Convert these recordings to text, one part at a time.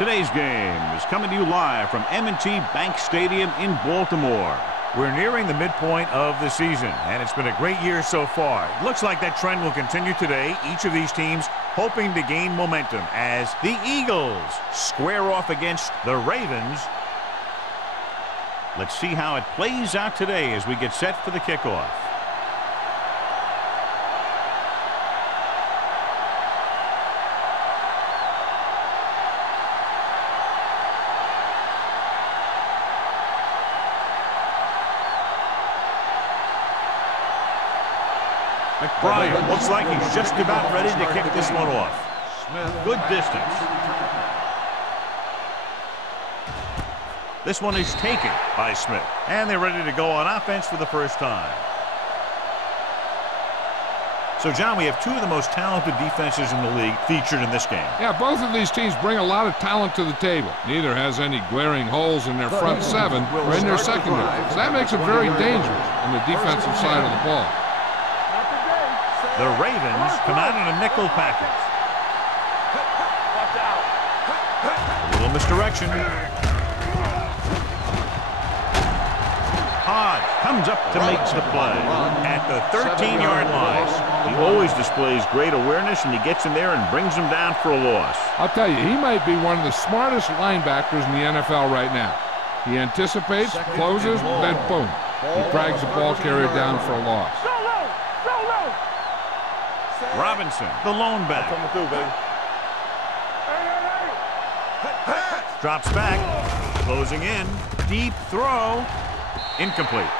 Today's game is coming to you live from M&T Bank Stadium in Baltimore. We're nearing the midpoint of the season, and it's been a great year so far. It looks like that trend will continue today. Each of these teams hoping to gain momentum as the Eagles square off against the Ravens. Let's see how it plays out today as we get set for the kickoff. McBride looks like he's just about ready to kick this one off. Good distance. This one is taken by Smith. And they're ready to go on offense for the first time. So, John, we have two of the most talented defenses in the league featured in this game. Yeah, both of these teams bring a lot of talent to the table. Neither has any glaring holes in their front seven or in their secondary. So that makes it very dangerous on the defensive side of the ball. The Ravens come out in a nickel package. A little misdirection. Hodge comes up to make the play. At the 13-yard line, he always displays great awareness, and he gets in there and brings them down for a loss. I'll tell you, he might be one of the smartest linebackers in the NFL right now. He anticipates, closes, then boom. He drags the ball carrier down for a loss. Robinson, the lone back. Drops back, closing in, deep throw, incomplete.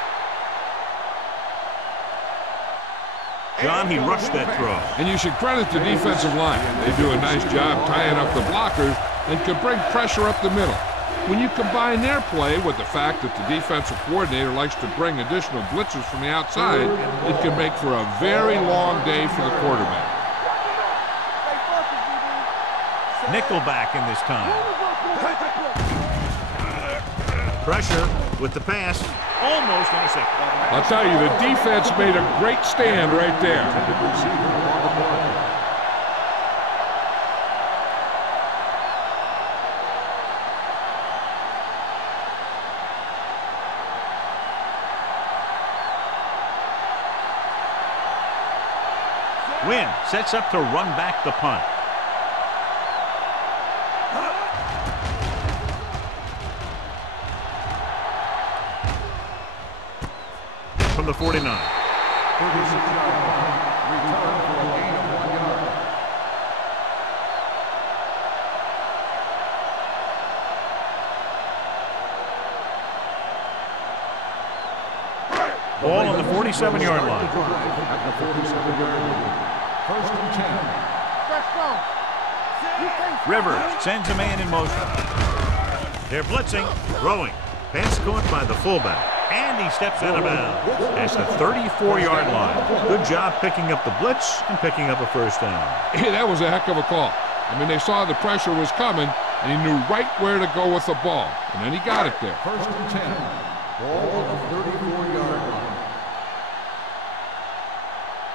John, he rushed that throw. And you should credit the defensive line. They do a nice job tying up the blockers and can bring pressure up the middle. When you combine their play with the fact that the defensive coordinator likes to bring additional blitzes from the outside, it can make for a very long day for the quarterback. Nickelback in this time. Pressure with the pass. Almost intercepted. I'll tell you, the defense made a great stand right there. Wynn sets up to run back the punt. From the 49. Ball on the 47-yard line. First and 10. Rivers sends a man in motion. They're blitzing, throwing. Pass caught by the fullback. And he steps out of bounds at the 34-yard line. Good job picking up the blitz and picking up a first down. Hey, that was a heck of a call. I mean, they saw the pressure was coming, and he knew right where to go with the ball. And then he got it there. First and 10. Ball on the 34-yard line.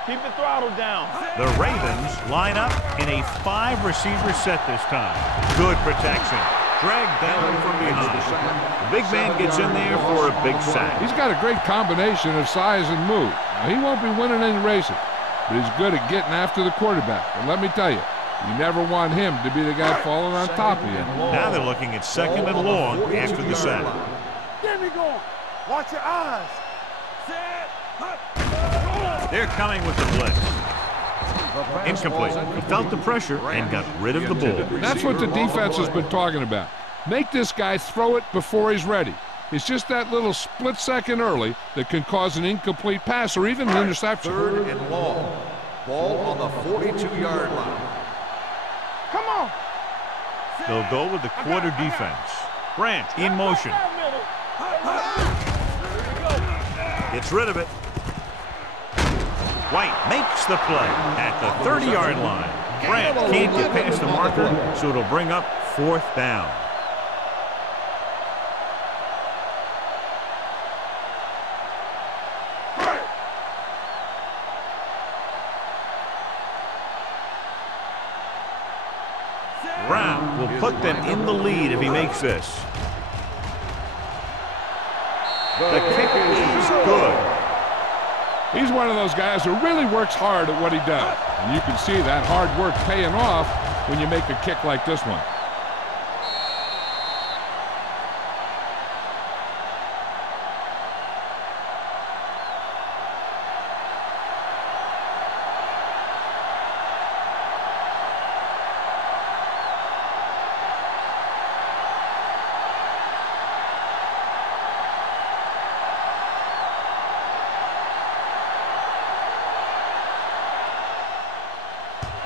Keep the throttle down. The Ravens line up in a 5-receiver set this time. Good protection. Dragged down from behind. The big man gets in there for a big sack. He's got a great combination of size and move. Now, he won't be winning any races, but he's good at getting after the quarterback. And let me tell you, you never want him to be the guy falling on top of you. Now they're looking at second and long after the sack. Get me going. Watch your eyes. They're coming with the blitz. Incomplete. He felt the pressure and got rid of the ball. That's what the defense has been talking about. Make this guy throw it before he's ready. It's just that little split second early that can cause an incomplete pass or even an interception. Third and long. Ball on the 42-yard line. Come on. They'll go with the quarter defense. Branch in motion. Gets rid of it. White makes the play at the 30-yard line. Branch can't get past the marker, so it'll bring up fourth down. Brown will put them in the lead if he makes this. The kick is good. He's one of those guys who really works hard at what he does. And you can see that hard work paying off when you make a kick like this one.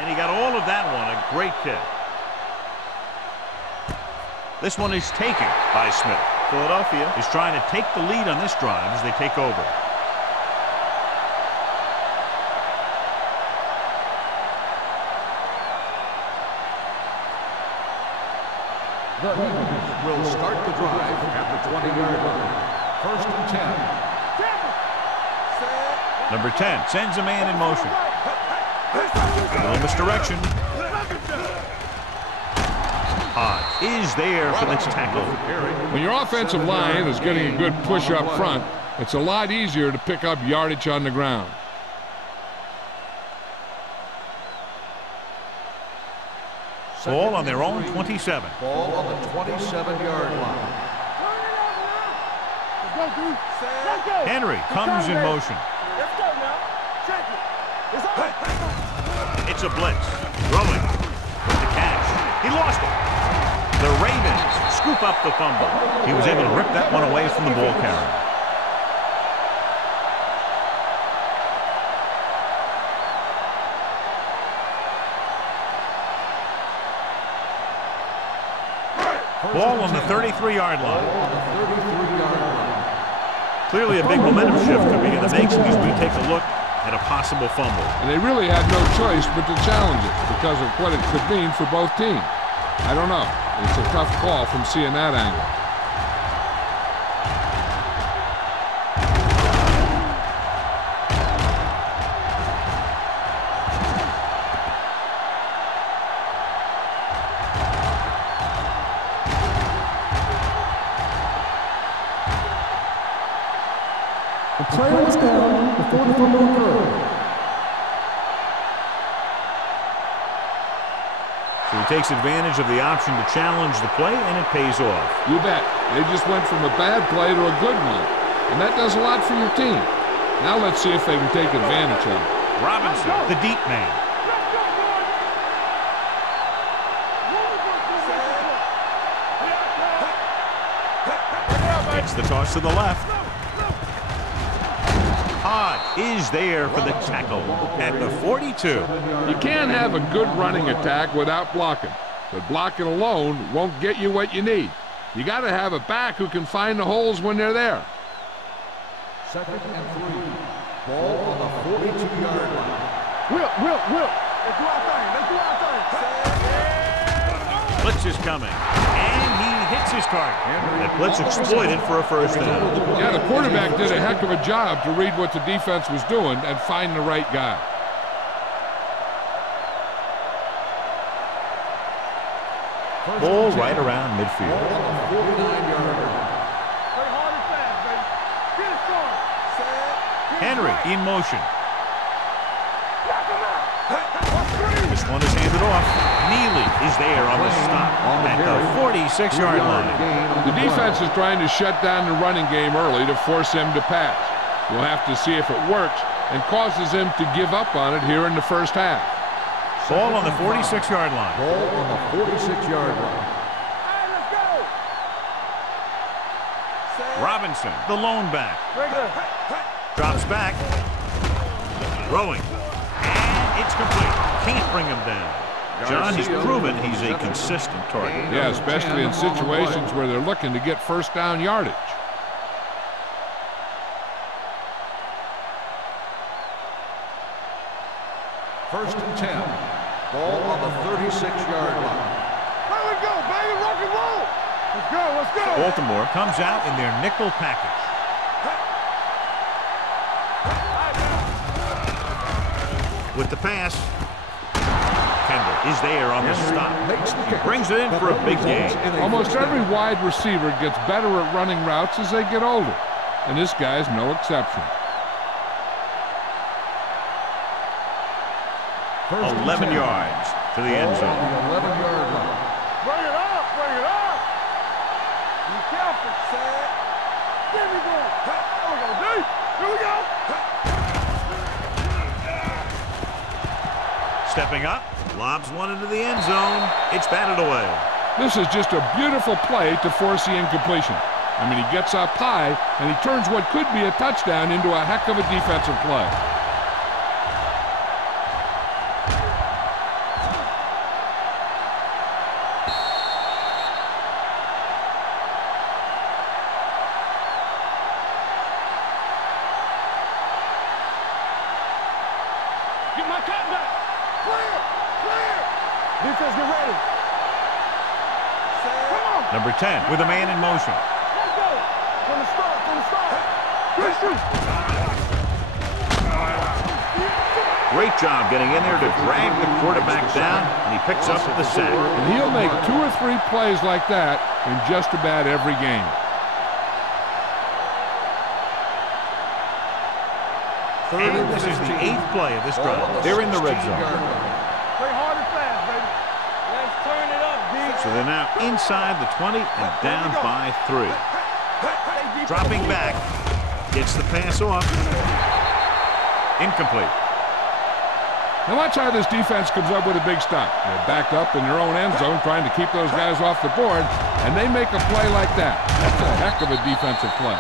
And he got all of that one. A great kick. This one is taken by Smith. Philadelphia is trying to take the lead on this drive as they take over. The Eagles will start the drive at the 20-yard line. First and 10. Number 10 sends a man in motion. A little misdirection. Hodge is there for this tackle. When your offensive line is getting a good push up front, it's a lot easier to pick up yardage on the ground. Ball on their own 27. Ball on the 27-yard line. Henry comes in motion. Let's go now. Check it. It's a blitz. Throwing. The catch. He lost it. The Ravens scoop up the fumble. He was able to rip that one away from the ball carrier. Ball on the 33-yard line. Clearly a big momentum shift could be in the making as we take a look at a possible fumble. And they really had no choice but to challenge it because of what it could mean for both teams. I don't know. It's a tough call from seeing that angle. The player is down before the fumble occurred. So he takes advantage of the option to challenge the play, and it pays off. You bet. They just went from a bad play to a good one. And that does a lot for your team. Now let's see if they can take advantage of it. Robinson, the deep man. It's the toss to the left. Hodge is there for the tackle at the 42. You can't have a good running attack without blocking. But blocking alone won't get you what you need. You got to have a back who can find the holes when they're there. Second and 3. Ball on the 42-yard line. Will. Let's do our thing. Blitz is coming, and he hits his target. That blitz exploited for a first down. Yeah, the quarterback did a heck of a job to read what the defense was doing and find the right guy. Ball right around midfield. Ball on the 49-yard line. Play hard and fast, baby. Get it going. Henry in motion. This one is handed off. Neely is there on the stop at the 46-yard line. The defense is trying to shut down the running game early to force him to pass. We'll have to see if it works and causes him to give up on it here in the first half. Ball on the 46-yard line. Ball on the 46-yard line. Hey, let's go. Robinson, the lone back. Regular. Drops back. Throwing. And it's complete. Can't bring him down. John has proven he's a consistent target. Yeah, especially in situations where they're looking to get first down yardage. First and 10. Ball on the 36-yard line. Here we go, baby. Rock and roll. Let's go. Baltimore comes out in their nickel package. With the pass, Kendall is there on the stop. He brings it in for a big gain. Almost every wide receiver gets better at running routes as they get older, and this guy's no exception. 11 yards to the end zone. 11-yard line. Bring it up, bring it up. Be careful, Sad. There we go. There we go, D. Here we go. Stepping up, lobs one into the end zone. It's batted away. This is just a beautiful play to force the incompletion. I mean, he gets up high, and he turns what could be a touchdown into a heck of a defensive play. Get my cat back. Clear, clear. Defense, get ready. Come on. Number 10 with a man in motion. Let's go. From the start, from the start. Good shoot. Great job getting in there to drag the quarterback down, and he picks up the sack. And he'll make 2 or 3 plays like that in just about every game. And this is the 8th play of this drive. They're in the red zone. Play hard and fast, baby. Let's turn it up, D. So they're now inside the 20 and down by 3. Dropping back, gets the pass off. Incomplete. Now watch how this defense comes up with a big stop. They're backed up in their own end zone trying to keep those guys off the board, and they make a play like that. That's a heck of a defensive play.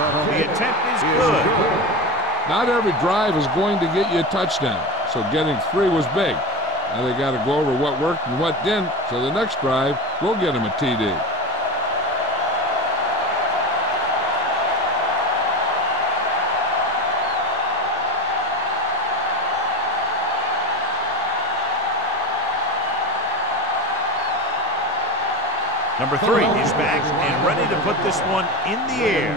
The attempt is good. Not every drive is going to get you a touchdown, so getting 3 was big. Now they got to go over what worked and what didn't, so the next drive will get him a TD. Number 3 is back and ready to put this one in the air.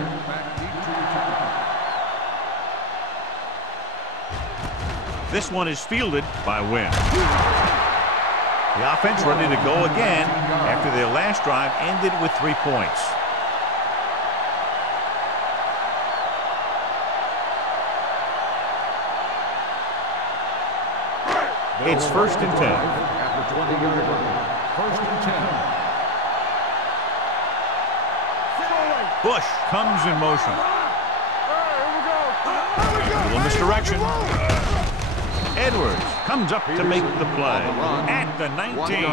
This one is fielded by Wynn. The offense ready to go again after their last drive ended with 3 points. It's 1st and 10. At the 20-yard line. 1st and 10. Bush comes in motion. A little misdirection. Edwards comes up to make the play at the 19.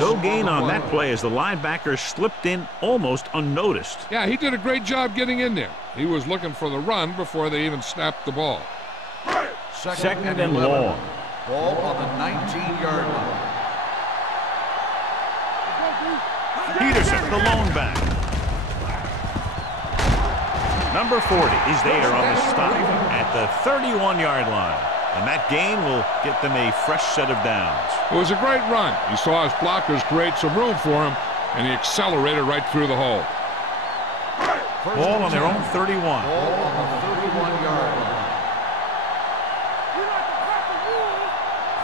No gain on that play as the linebacker slipped in almost unnoticed. Yeah, he did a great job getting in there. He was looking for the run before they even snapped the ball. Second and long. Ball on the 19-yard line. Peterson, the lone back. Number 40 is there on the stop at the 31-yard line. And that gain will get them a fresh set of downs. It was a great run. He saw his blockers create some room for him, and he accelerated right through the hole. Ball on their own 31. Ball on the 31-yard line.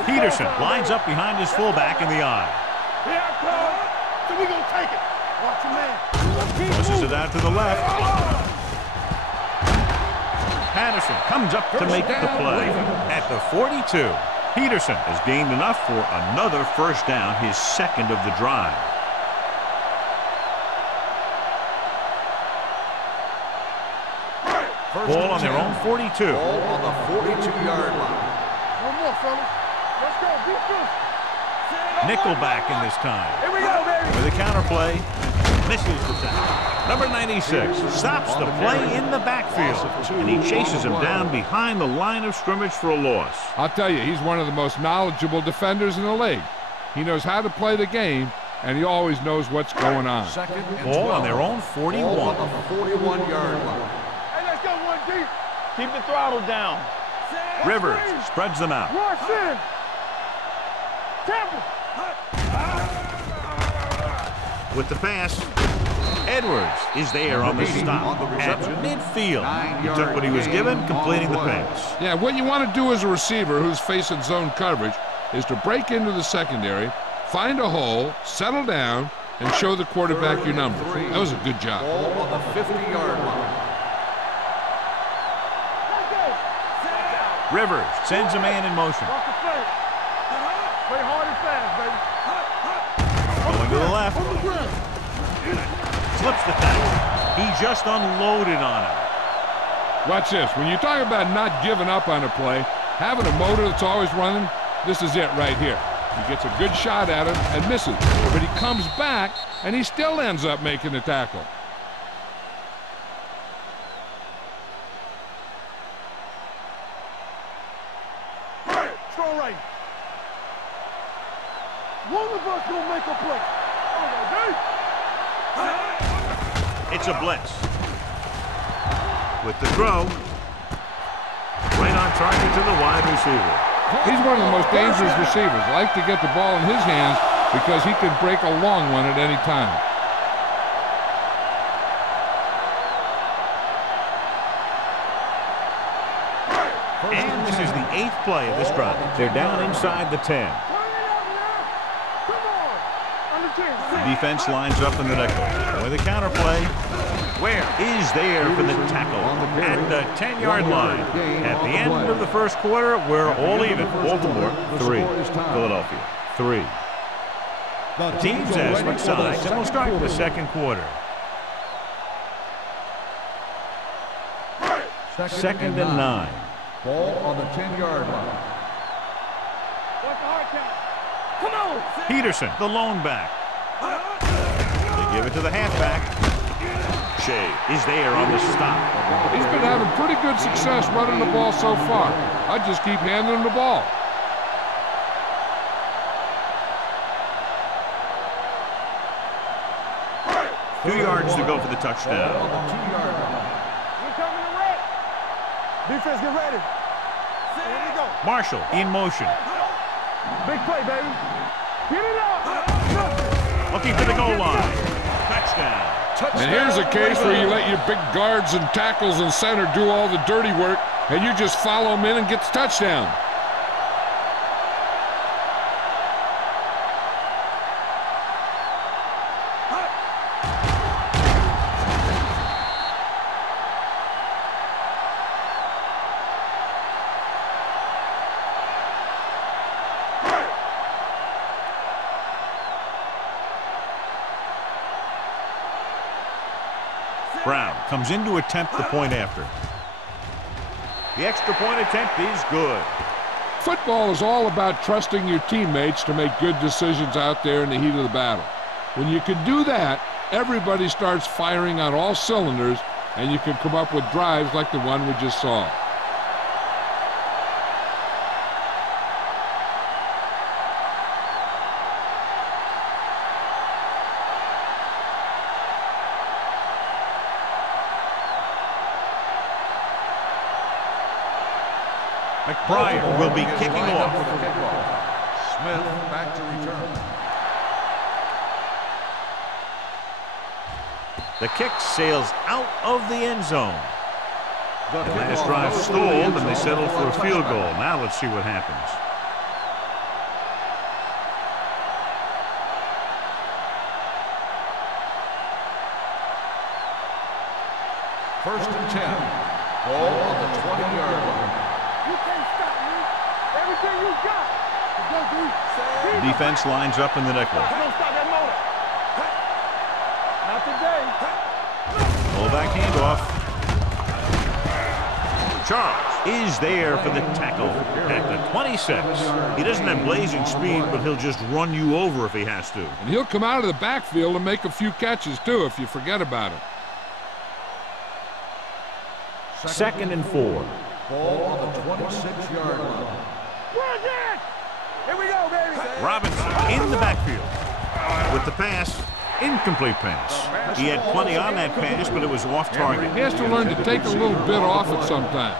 Peterson lines up behind his fullback in the eye. Here I come. So we gonna take it. Watch your man. Pushes it out to the left. Patterson comes up to make the play at the 42. Peterson has gained enough for another first down, his second of the drive. Ball on their own 42. Ball on the 42-yard line. One more, fellas. Let's go. Defense. Nickelback in this time. Here we go, baby. With a counter play, misses the tackle. Number 96 stops the play in the backfield, and he chases him down behind the line of scrimmage for a loss. I'll tell you, he's one of the most knowledgeable defenders in the league. He knows how to play the game, and he always knows what's going on. Second and Ball 12. on their own 41. Ball on the 41-yard line. Hey, let's go, 1 deep. Keep the throttle down. Rivers spreads them out. Rush in. Temple. With the pass, Edwards is there on the stop at midfield. He took what he was given, completing the pass. Yeah, what you want to do as a receiver who's facing zone coverage is to break into the secondary, find a hole, settle down, and show the quarterback your numbers. That was a good job. Ball on the 50-yard line. Rivers sends a man in motion. Play hard and fast, baby. Going to the left. Slips the tackle. He just unloaded on him. Watch this. When you talk about not giving up on a play, having a motor that's always running, this is it right here. He gets a good shot at him and misses. But he comes back, and he still ends up making the tackle. Strong right. One of us gonna make a play. It's a blitz. With the throw, right on target to the wide receiver. He's one of the most dangerous receivers. Like to get the ball in his hands because he can break a long one at any time. And this is the 8th play of this drive. They're down inside the 10. The defense lines up in the nickel. With a counterplay, Ware is there for the tackle at the 10-yard line. At the end of the first quarter, we're all even. Baltimore 3, Philadelphia 3. Teams as switch sides, and we'll start the second quarter. Second and 9. Ball on the 10-yard line. Come on. Peterson, the lone back. They give it to the halfback. Shea is there on the stop. He's been having pretty good success running the ball so far. I just keep handing him the ball. Two yards to go for the touchdown. On the 2-yard line. We're coming to red. Defense, get ready. Here we go. Marshall in motion. Big play, baby. Get it up. Looking for the goal line. Touchdown. And here's a case where you let your big guards and tackles and center do all the dirty work, and you just follow them in and get the touchdown. Brown comes in to attempt the point after. The extra point attempt is good. Football is all about trusting your teammates to make good decisions out there in the heat of the battle. When you can do that, everybody starts firing on all cylinders, and you can come up with drives like the one we just saw. McBride will be kicking off. Smith back to return. The kick sails out of the end zone. The last drive stalled, and they settled for a field goal. Now let's see what happens. First and 10. Ball on the 20-yard line. You can't stop me. Everything you got. Go, dude. The defense lines up in the nickel. Don't stop that motor. Not today. Fullback handoff. Charles is there for the tackle at the 26. He doesn't have blazing speed, but he'll just run you over if he has to. And he'll come out of the backfield and make a few catches, too, if you forget about it. Second and 4. Ball on the 26-yard line. Where's it? Here we go, baby. Robinson in the backfield. With the pass, Incomplete pass. He had plenty on that pass, but it was off target. He has to learn to take a little bit off it sometime.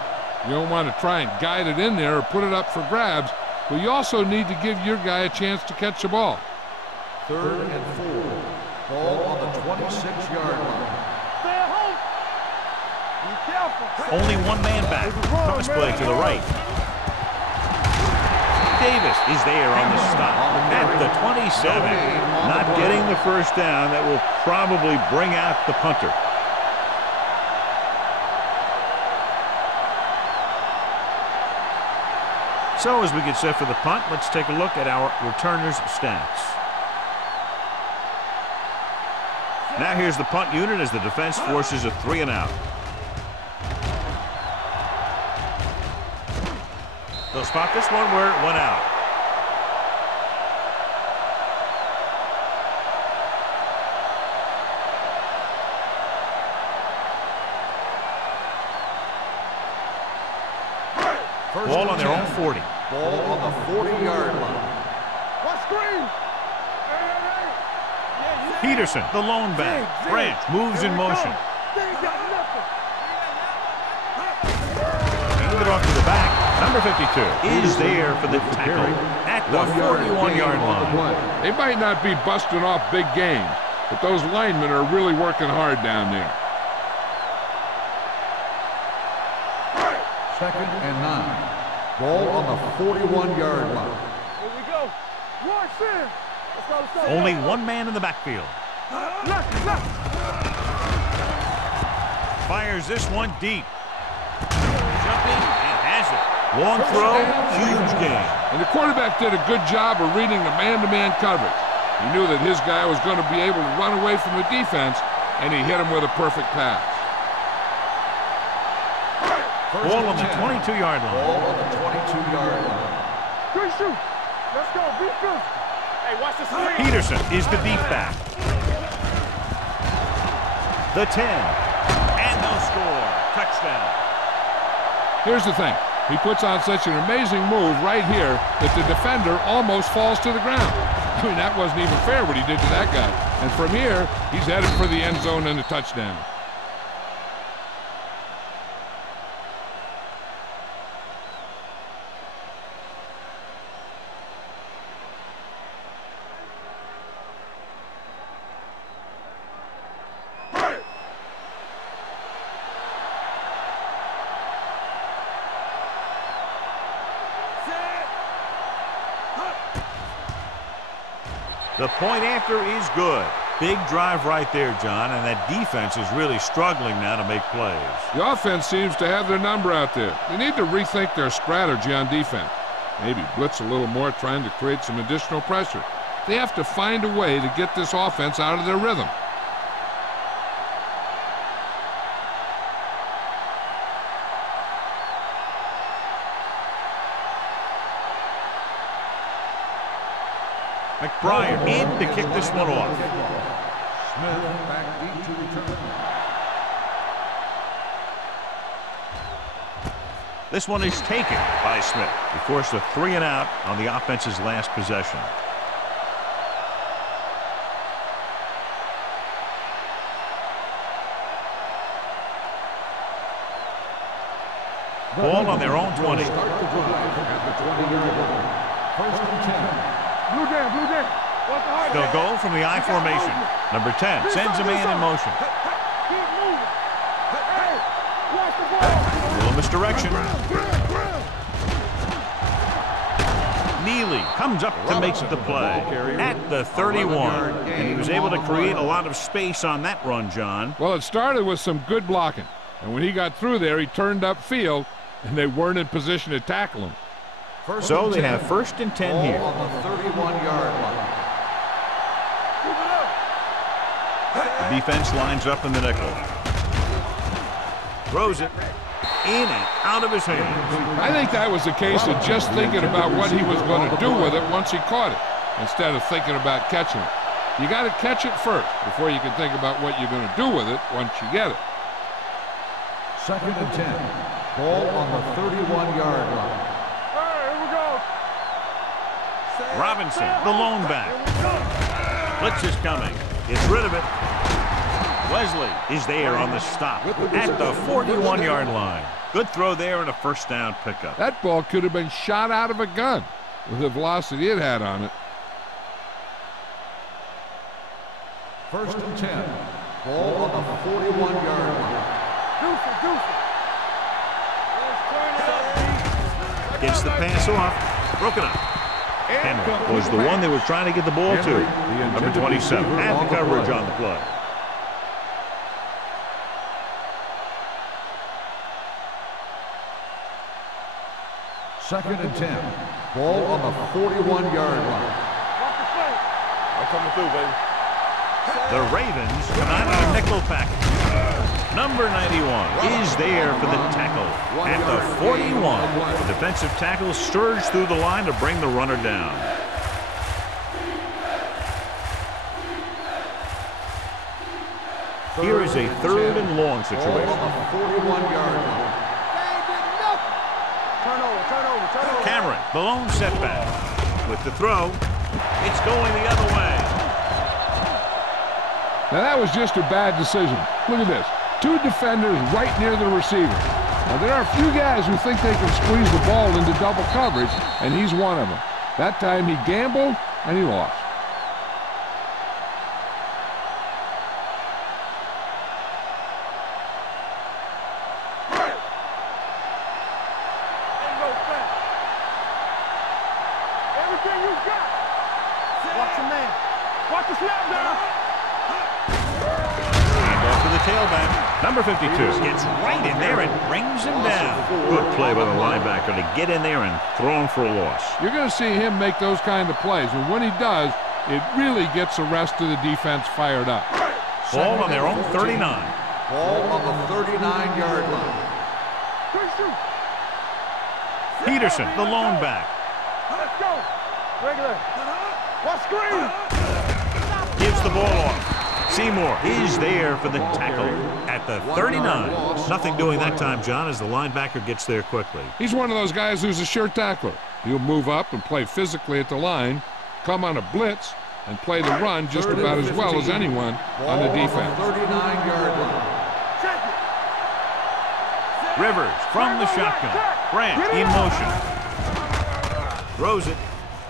You don't want to try and guide it in there or put it up for grabs, but you also need to give your guy a chance to catch the ball. 3rd and 4. Ball on the 26-yard line. Stay home. Be careful. Only one man back. Cross play to the right. Davis is there on the stop at the 27. Not getting the first down. That will probably bring out the punter. So as we get set for the punt, let's take a look at our returners' stats. Now here's the punt unit as the defense forces a 3-and-out. They'll spot this one where it went out. Ball on their own 40. Ball on the 40-yard line. What screen? Peterson, the lone back. Branch moves in motion. Hand it off to the back. Number 52 is there for the tackle at the 41-yard line. They might not be busting off big games, but those linemen are really working hard down there. 2nd and 9. Ball on the 41-yard line. Here we go. Watch in. Let's go. Only one man in the backfield. Left. Fires this one deep. Jumping and has it. Long throw, huge gain. And the quarterback did a good job of reading the man-to-man coverage. He knew that his guy was going to be able to run away from the defense, and he hit him with a perfect pass. Ball on the 22-yard line. Ball on the 22-yard line. Good shoot. Let's go. Be good. Hey, watch the screen. Peterson is the deep back. The 10. And they'll score. Touchdown. Here's the thing. He puts on such an amazing move right here that the defender almost falls to the ground. I mean, that wasn't even fair what he did to that guy. And from here, he's headed for the end zone and a touchdown. The point after is good. Big drive right there, John, and that defense is really struggling now to make plays. The offense seems to have their number out there. They need to rethink their strategy on defense. Maybe blitz a little more, trying to create some additional pressure. They have to find a way to get this offense out of their rhythm. McBride in to kick this one off. Smith back deep to return. This one is taken by Smith. He forced a 3-and-out on the offense's last possession. Ball on their own 20. Start the drive at the 20-yard line. 1st and 10. Blue down. Watch the hard. They'll go from the I formation. Number 10 sends a man in motion. Keep moving. Hey, watch the ball. A little misdirection. Neely comes up to make the play at the 31. And he was able to create a lot of space on that run, John. Well, it started with some good blocking. And when he got through there, he turned upfield, and they weren't in position to tackle him. So they have 1st and 10 here. Ball on the 31-yard line. The defense lines up in the nickel. Throws it in and out of his hands. I think that was a case of just thinking about what he was going to do with it once he caught it, instead of thinking about catching it. You got to catch it first before you can think about what you're going to do with it once you get it. 2nd and 10. Ball on the 31-yard line. Robinson, the lone back. Blitz is coming. Gets rid of it. Wesley is there on the stop at the 41-yard line. Good throw there and a first down pickup. That ball could have been shot out of a gun with the velocity it had on it. 1st and 10. Ball on the 41-yard line. Gets the pass off. Broken up. Henry was the one they were trying to get the ball to. Number 27 had the coverage on the play. Second and 10. Ball on the 41-yard line. I'm coming through, baby. The Ravens come out on a nickel package. Number 91 is there for the tackle at the 41. The defensive tackle surged through the line to bring the runner down. Here is a 3rd and long situation. Ball on the 41-yard line. Turnover. Cameron, the lone setback. With the throw, it's going the other way. Now that was just a bad decision. Look at this. 2 defenders right near the receiver. Now there are a few guys who think they can squeeze the ball into double coverage, and he's one of them. That time he gambled, and he lost. Everything you got. Watch the man. Watch the snap down. Off to the tailback. Number 52 gets right in there and brings him down. Good play by the linebacker to get in there and throw him for a loss. You're going to see him make those kind of plays, and when he does, it really gets the rest of the defense fired up. Ball on their own 39. Ball on the 39-yard line. Peterson, the lone back. Let's go. Regular. Watch screen. Gives the ball off. Seymour is there for the tackle at the 39. Nothing doing that time, John, as the linebacker gets there quickly. He's one of those guys who's a sure tackler. He'll move up and play physically at the line, come on a blitz, and play the run just about as well as anyone on the defense. 39-yard line. Rivers from the shotgun. Grant in motion. Throws it.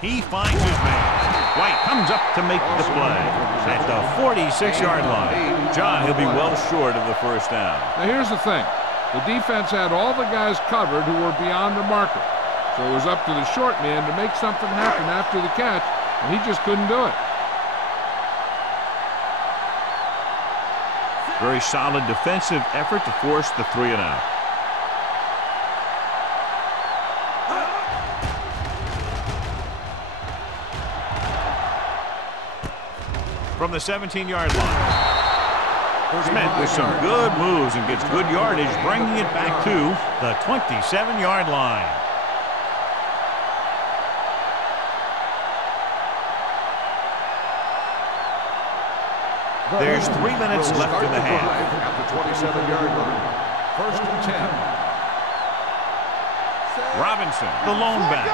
He finds his man. White comes up to make the play at the 46-yard line. John, he'll be well short of the first down. Now here's the thing. The defense had all the guys covered who were beyond the marker. So it was up to the short man to make something happen after the catch, and he just couldn't do it. Very solid defensive effort to force the 3 and out. From the 17-yard line. Smith with some good moves and gets good yardage, bringing it back to the 27-yard line. There's 3 minutes left in the half. At the 27-yard line. 1st and 10. Robinson, the lone back.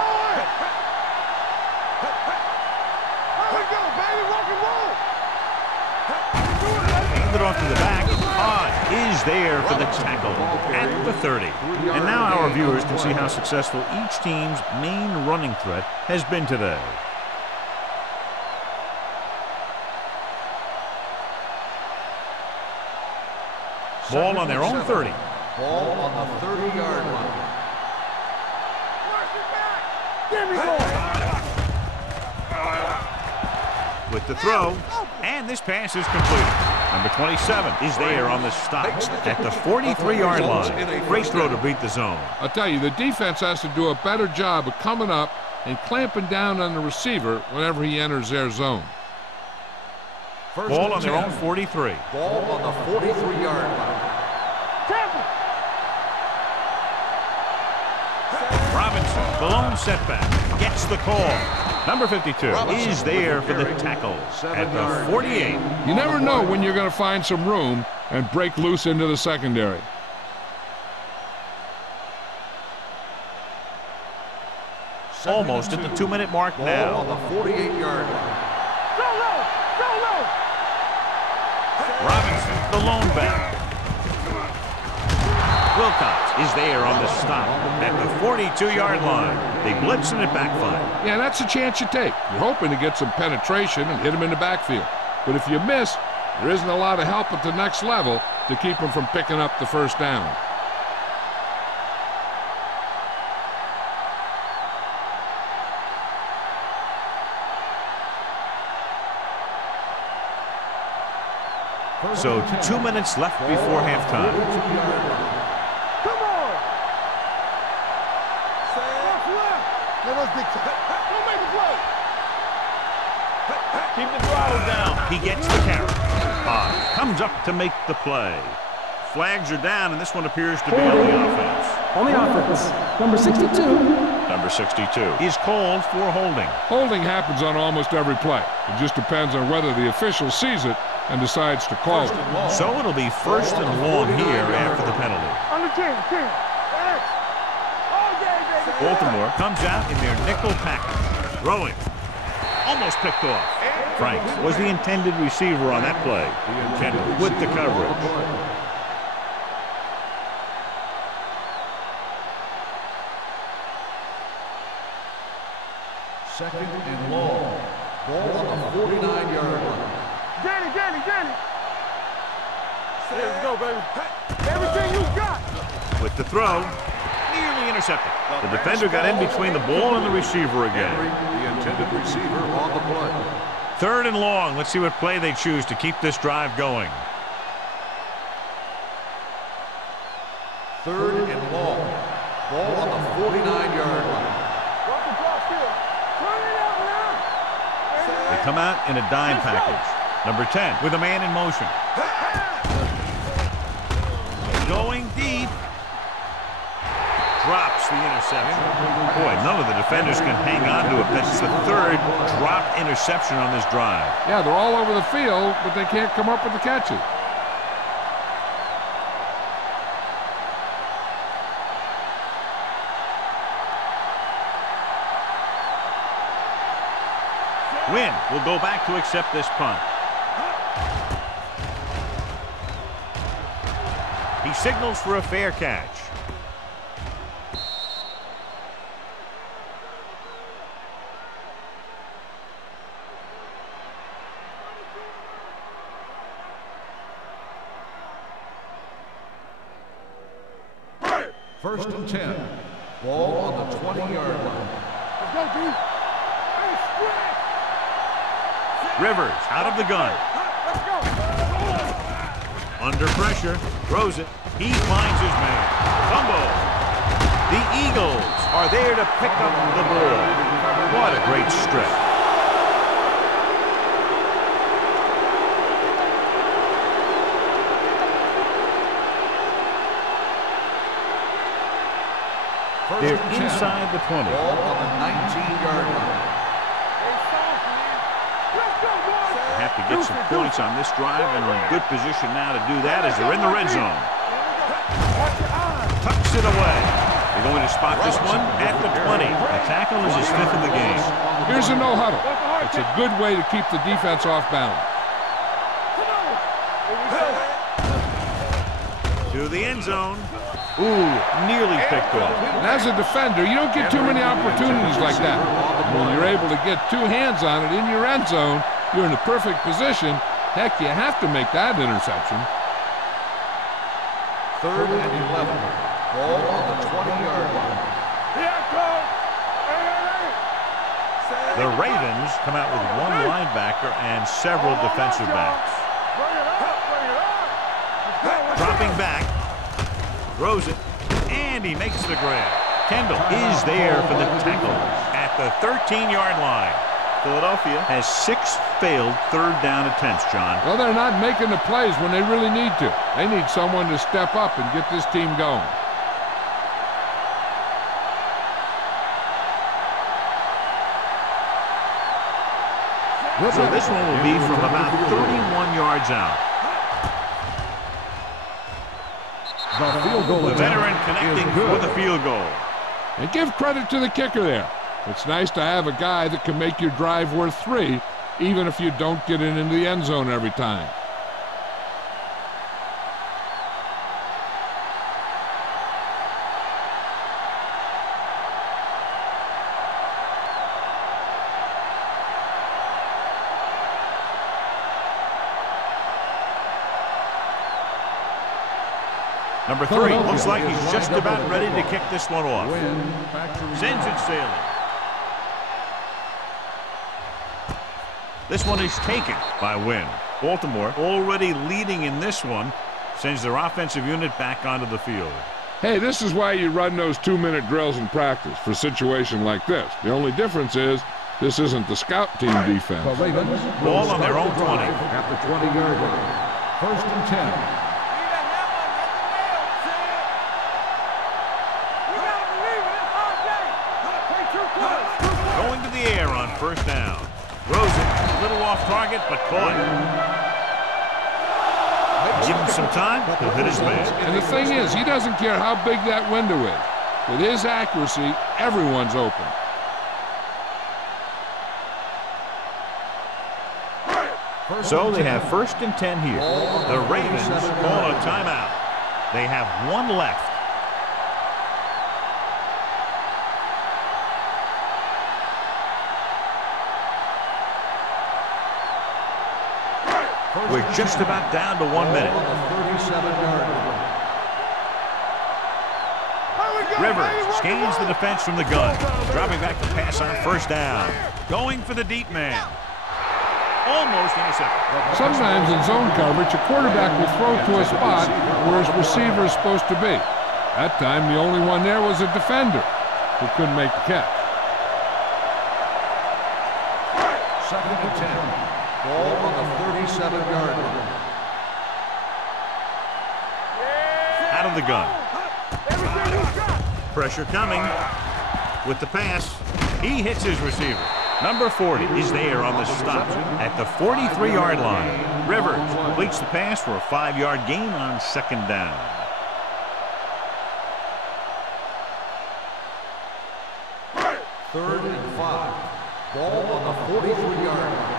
It off to the back. Todd is there for the tackle at the 30. And now our viewers can see how successful each team's main running threat has been today. Ball on their own 30. Ball on the 30-yard line. With the throw, and this pass is completed. Number 27 is there on the stop at the 43-yard line. Great throw to beat the zone. I'll tell you, the defense has to do a better job of coming up and clamping down on the receiver whenever he enters their zone. Ball on their own 43. Ball on the 43-yard line. Robinson, the lone setback, gets the call. Number 52 is there for the tackle at the 48. You never know when you're going to find some room and break loose into the secondary. Almost at the 2-minute mark Ball now. on the 48-yard line. Robinson, the lone back. Wilcox is there on the stop at the 42-yard line. They blitz and it backfire. Yeah, that's a chance you take. You're hoping to get some penetration and hit him in the backfield. But if you miss, there isn't a lot of help at the next level to keep him from picking up the first down. So 2 minutes left before halftime. Come on! Let us dictate. Don't make a play! Keep the throttle down. He gets the carry. Comes up to make the play. Flags are down, and this one appears to be on the offense. On the offense, number 62. Number 62 is called for holding. Holding happens on almost every play. It just depends on whether the official sees it and decides to call it. So it'll be first and long here after the penalty. On the 10. All day, baby. Baltimore comes out in their nickel package. Throwing. Almost picked off. Franks was the intended receiver on that play. Kendall with the coverage. Second and long. Ball on the 49-yard line. Danny. Let's go, baby. Everything you got. With the throw. Nearly intercepted. The defender got in between the ball and the receiver again. The intended receiver on the play. Third and long. Let's see what play they choose to keep this drive going. Third and long. Ball on the 49-yard line. Watch the clock still. Turn it up now. They come out in a dime package. Number 10 with a man in motion. Going deep. Drops the interception. Boy, none of the defenders can hang on to it. That's the third dropped interception on this drive. Yeah, they're all over the field, but they can't come up with the catches. Wynn will go back to accept this punt. He signals for a fair catch. First and 10. Ball on the 20-yard line. Let's go, D. Rivers out of the gun. Let's go. Under pressure. Throws it. He finds his man. Fumble. The Eagles are there to pick up the ball. What a great strip. They're inside the 20. Ball on the 19-yard line. They have to get some points on this drive and are in good position now to do that as they're in the red zone. Tucks it away. They're going to spot this one at the 20. The tackle is his fifth of the game. Here's a no huddle. It's a good way to keep the defense off balance. To the end zone. Ooh, nearly picked off. And as a defender, you don't get too many opportunities like that. When you're able to get two hands on it in your end zone, you're in the perfect position. Heck, you have to make that interception. Third and 11. Ball on the 20-yard line. The Ravens come out with one linebacker and several defensive backs. Dropping back. Throws it, and he makes the grab. Kendall is there for the tackle at the 13-yard line. Philadelphia has 6 failed third down attempts, John. Well, they're not making the plays when they really need to. They need someone to step up and get this team going. So this one will be from about 31 yards out. The veteran connecting for the field goal. And give credit to the kicker there. It's nice to have a guy that can make your drive worth 3, even if you don't get it into the end zone every time. Number 3 looks like he's just about ready to kick this one off. Sends it sailing. This one is taken by Wynn. Baltimore, already leading in this one, sends their offensive unit back onto the field. Hey, this is why you run those 2-minute drills in practice for a situation like this. The only difference is this isn't the scout team defense. Ball on their own 20. At the 20-yard line. 1st and 10. Going to the air on 1st down. Throws it, a little off target, but caught. Give him some time, he'll hit his man. And the thing is, he doesn't care how big that window is. With his accuracy, everyone's open. So they have 1st and 10 here. The Ravens call a timeout. They have 1 left. We're just about down to 1 minute. Rivers scans the defense from the gun. Dropping back to pass on 1st down. Going for the deep man. Almost intercepted. Sometimes in zone coverage, a quarterback will throw to a spot where his receiver is supposed to be. That time, the only one there was a defender who couldn't make the catch. 2nd and 10. Ball on the 37-yard line. Out of the gun. Pressure coming with the pass. He hits his receiver. Number 40 is there on the stop at the 43-yard line. Rivers completes the pass for a 5-yard gain on 2nd down. Third and 5. Ball on the 43-yard line.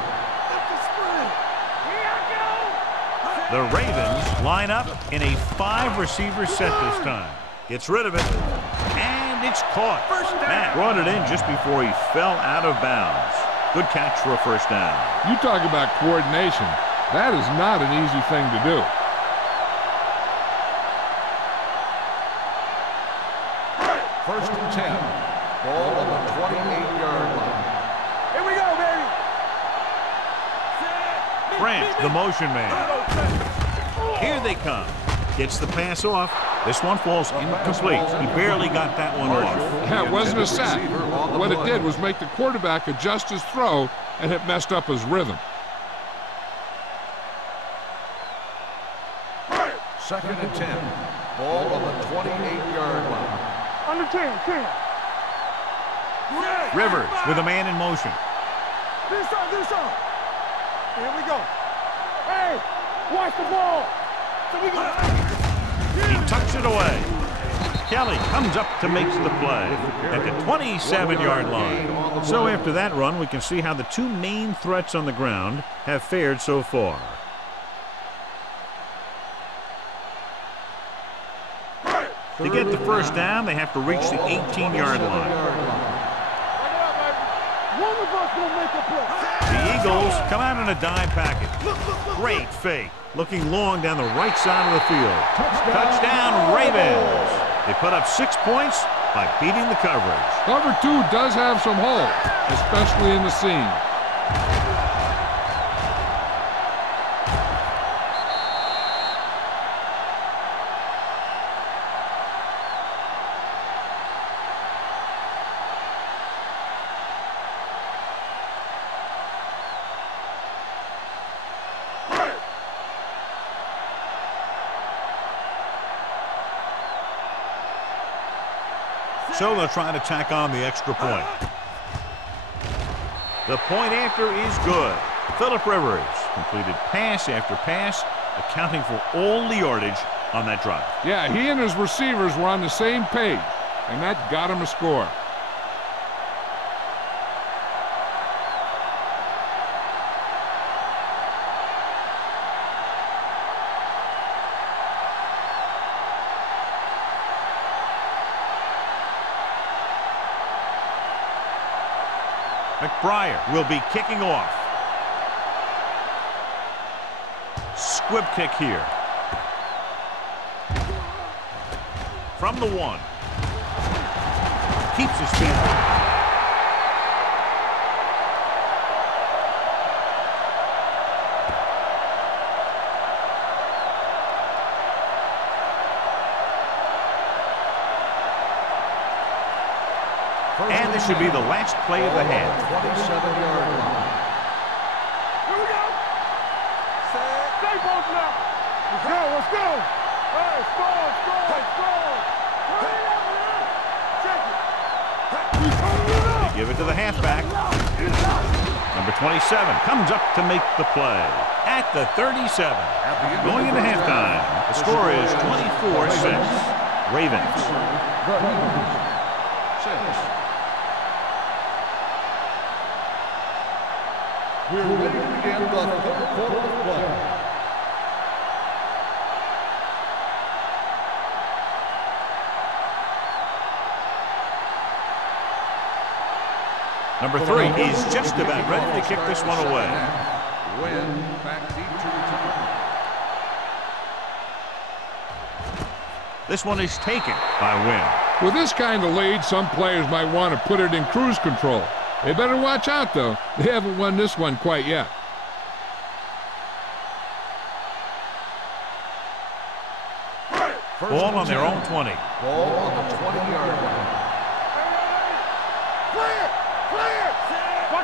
The Ravens line up in a 5-receiver set this time. Gets rid of it, and it's caught. Matt brought it in just before he fell out of bounds. Good catch for a 1st down. You talk about coordination. That is not an easy thing to do. First and 10. Ball on the 28-yard line. Here we go, baby. Branch, the motion man. Here they come. Gets the pass off. This one falls incomplete. He barely got that one off. Yeah, it wasn't a sack. What it did was make the quarterback adjust his throw, and it messed up his rhythm. 2nd and 10. Ball on the 28-yard line. Under 10. Rivers with a man in motion. This side. Here we go. Hey, watch the ball. So we go. He tucks it away. Kelly comes up to make the play at the 27-yard line. So after that run, we can see how the 2 main threats on the ground have fared so far. To get the 1st down, they have to reach the 18-yard line. The Eagles come out in a dime package. Great fake. Looking long down the right side of the field. Touchdown, Ravens. They put up 6 points by beating the coverage. Cover 2 does have some holes, especially in the seam. So they'll try to tack on the extra point. The point after is good. Phillip Rivers completed pass after pass, accounting for all the yardage on that drive. Yeah, he and his receivers were on the same page, and that got him a score. McBriar will be kicking off. Squib kick here. from the 1. Keeps his feet. And this should be the last play of the half. 27-yard line. Here we go. Stay both now. Let's go, let's go. All right, score. Hurry up, man. Check it. They give it to the halfback. Number 27 comes up to make the play at the 37. Going into halftime, the score is 24-6. Ravens. We're ready to begin the third quarter of play. Number 3 is just about ready to kick this one away. Win back deep to return. This one is taken by Wynn. With this kind of lead, some players might want to put it in cruise control. They better watch out, though. They haven't won this one quite yet. Ball on their own 20. Ball on the 20-yard line.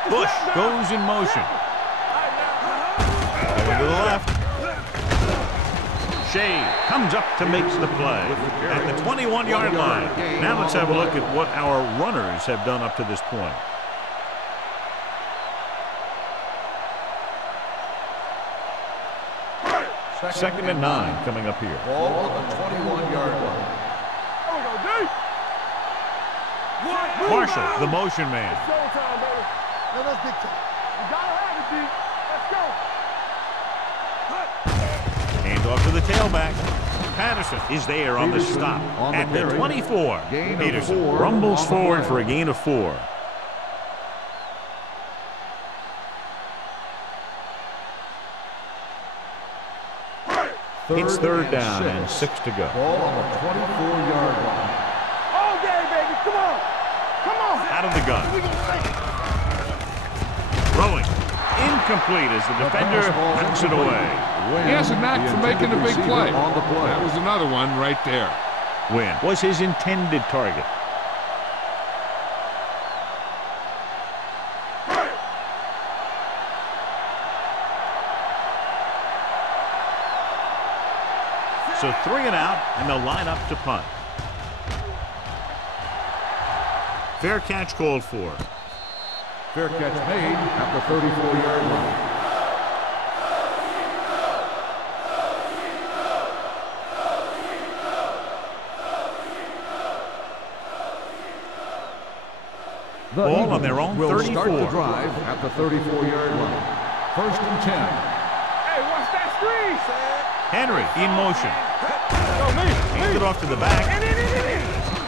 Bush goes in motion. Going to the left. Shea comes up to make the play at the 21-yard line. Now let's have a look at what our runners have done up to this point. Second and 9 coming up here. Ball on the 21-yard line. Marshall, the motion man. Showtime, baby. Now that's big time. You gotta have it, D. Let's go. Hand off to the tailback. Patterson is there on the stop at the 24. Peterson rumbles forward for a gain of 4. It's third down and 6 to go. Ball on the 24-yard line. All day, baby. Come on. Come on. Out of the gun. Throwing. Incomplete as the defender knocks it away. He has a knack for making a big play. That was another one right there. Wynn was his intended target. So 3 and out, and they'll line up to punt. Fair catch called for. Fair catch made at the 34-yard line. Ball on their own 34. Will start the drive at the 34-yard line. First and 10. Hey, watch that screen. Henry in motion. Handed off to the back.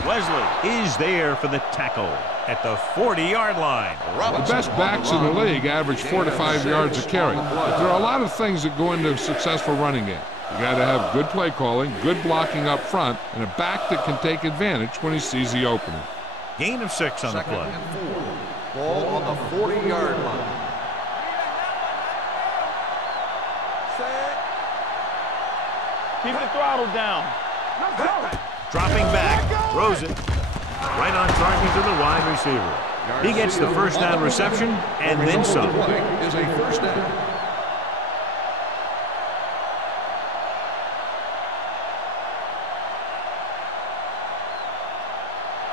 Wesley is there for the tackle at the 40-yard line. The best backs in the league average 4 to 5 yards a carry. But there are a lot of things that go into a successful running game. You got to have good play calling, good blocking up front, and a back that can take advantage when he sees the opening. Gain of 6 on the Second play. and 4. Ball on the 40-yard line. Keep the throttle down. Let's go. Dropping back. Throws it. Right on target to the wide receiver. He gets the first down reception and then some. The play is a first down.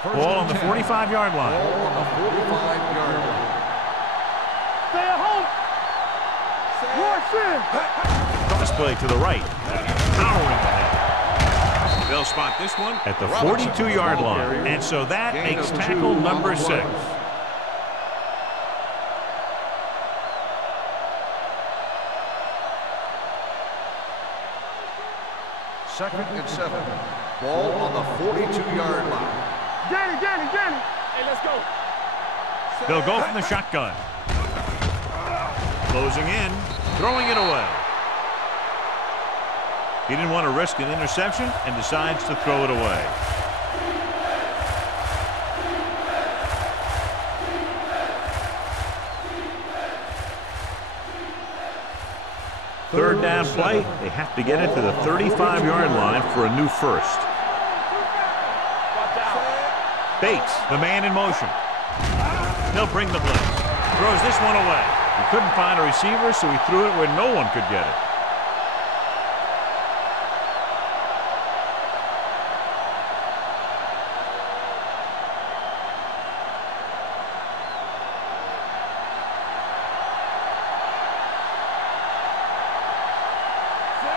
Ball on the 45-yard line. Ball on the 45-yard line. Stay at home. Cross play to the right. Powering ahead. They'll spot this one at the 42-yard line. And so that makes tackle number 6. Second and 7. Ball on the 42-yard line. Danny. Hey, let's go. They'll go from the shotgun. Closing in, throwing it away. He didn't want to risk an interception and decides to throw it away. Third down play, they have to get it to the 35-yard line for a new first. Bates, the man in motion. He'll bring the blitz. Throws this one away. He couldn't find a receiver, so he threw it where no one could get it.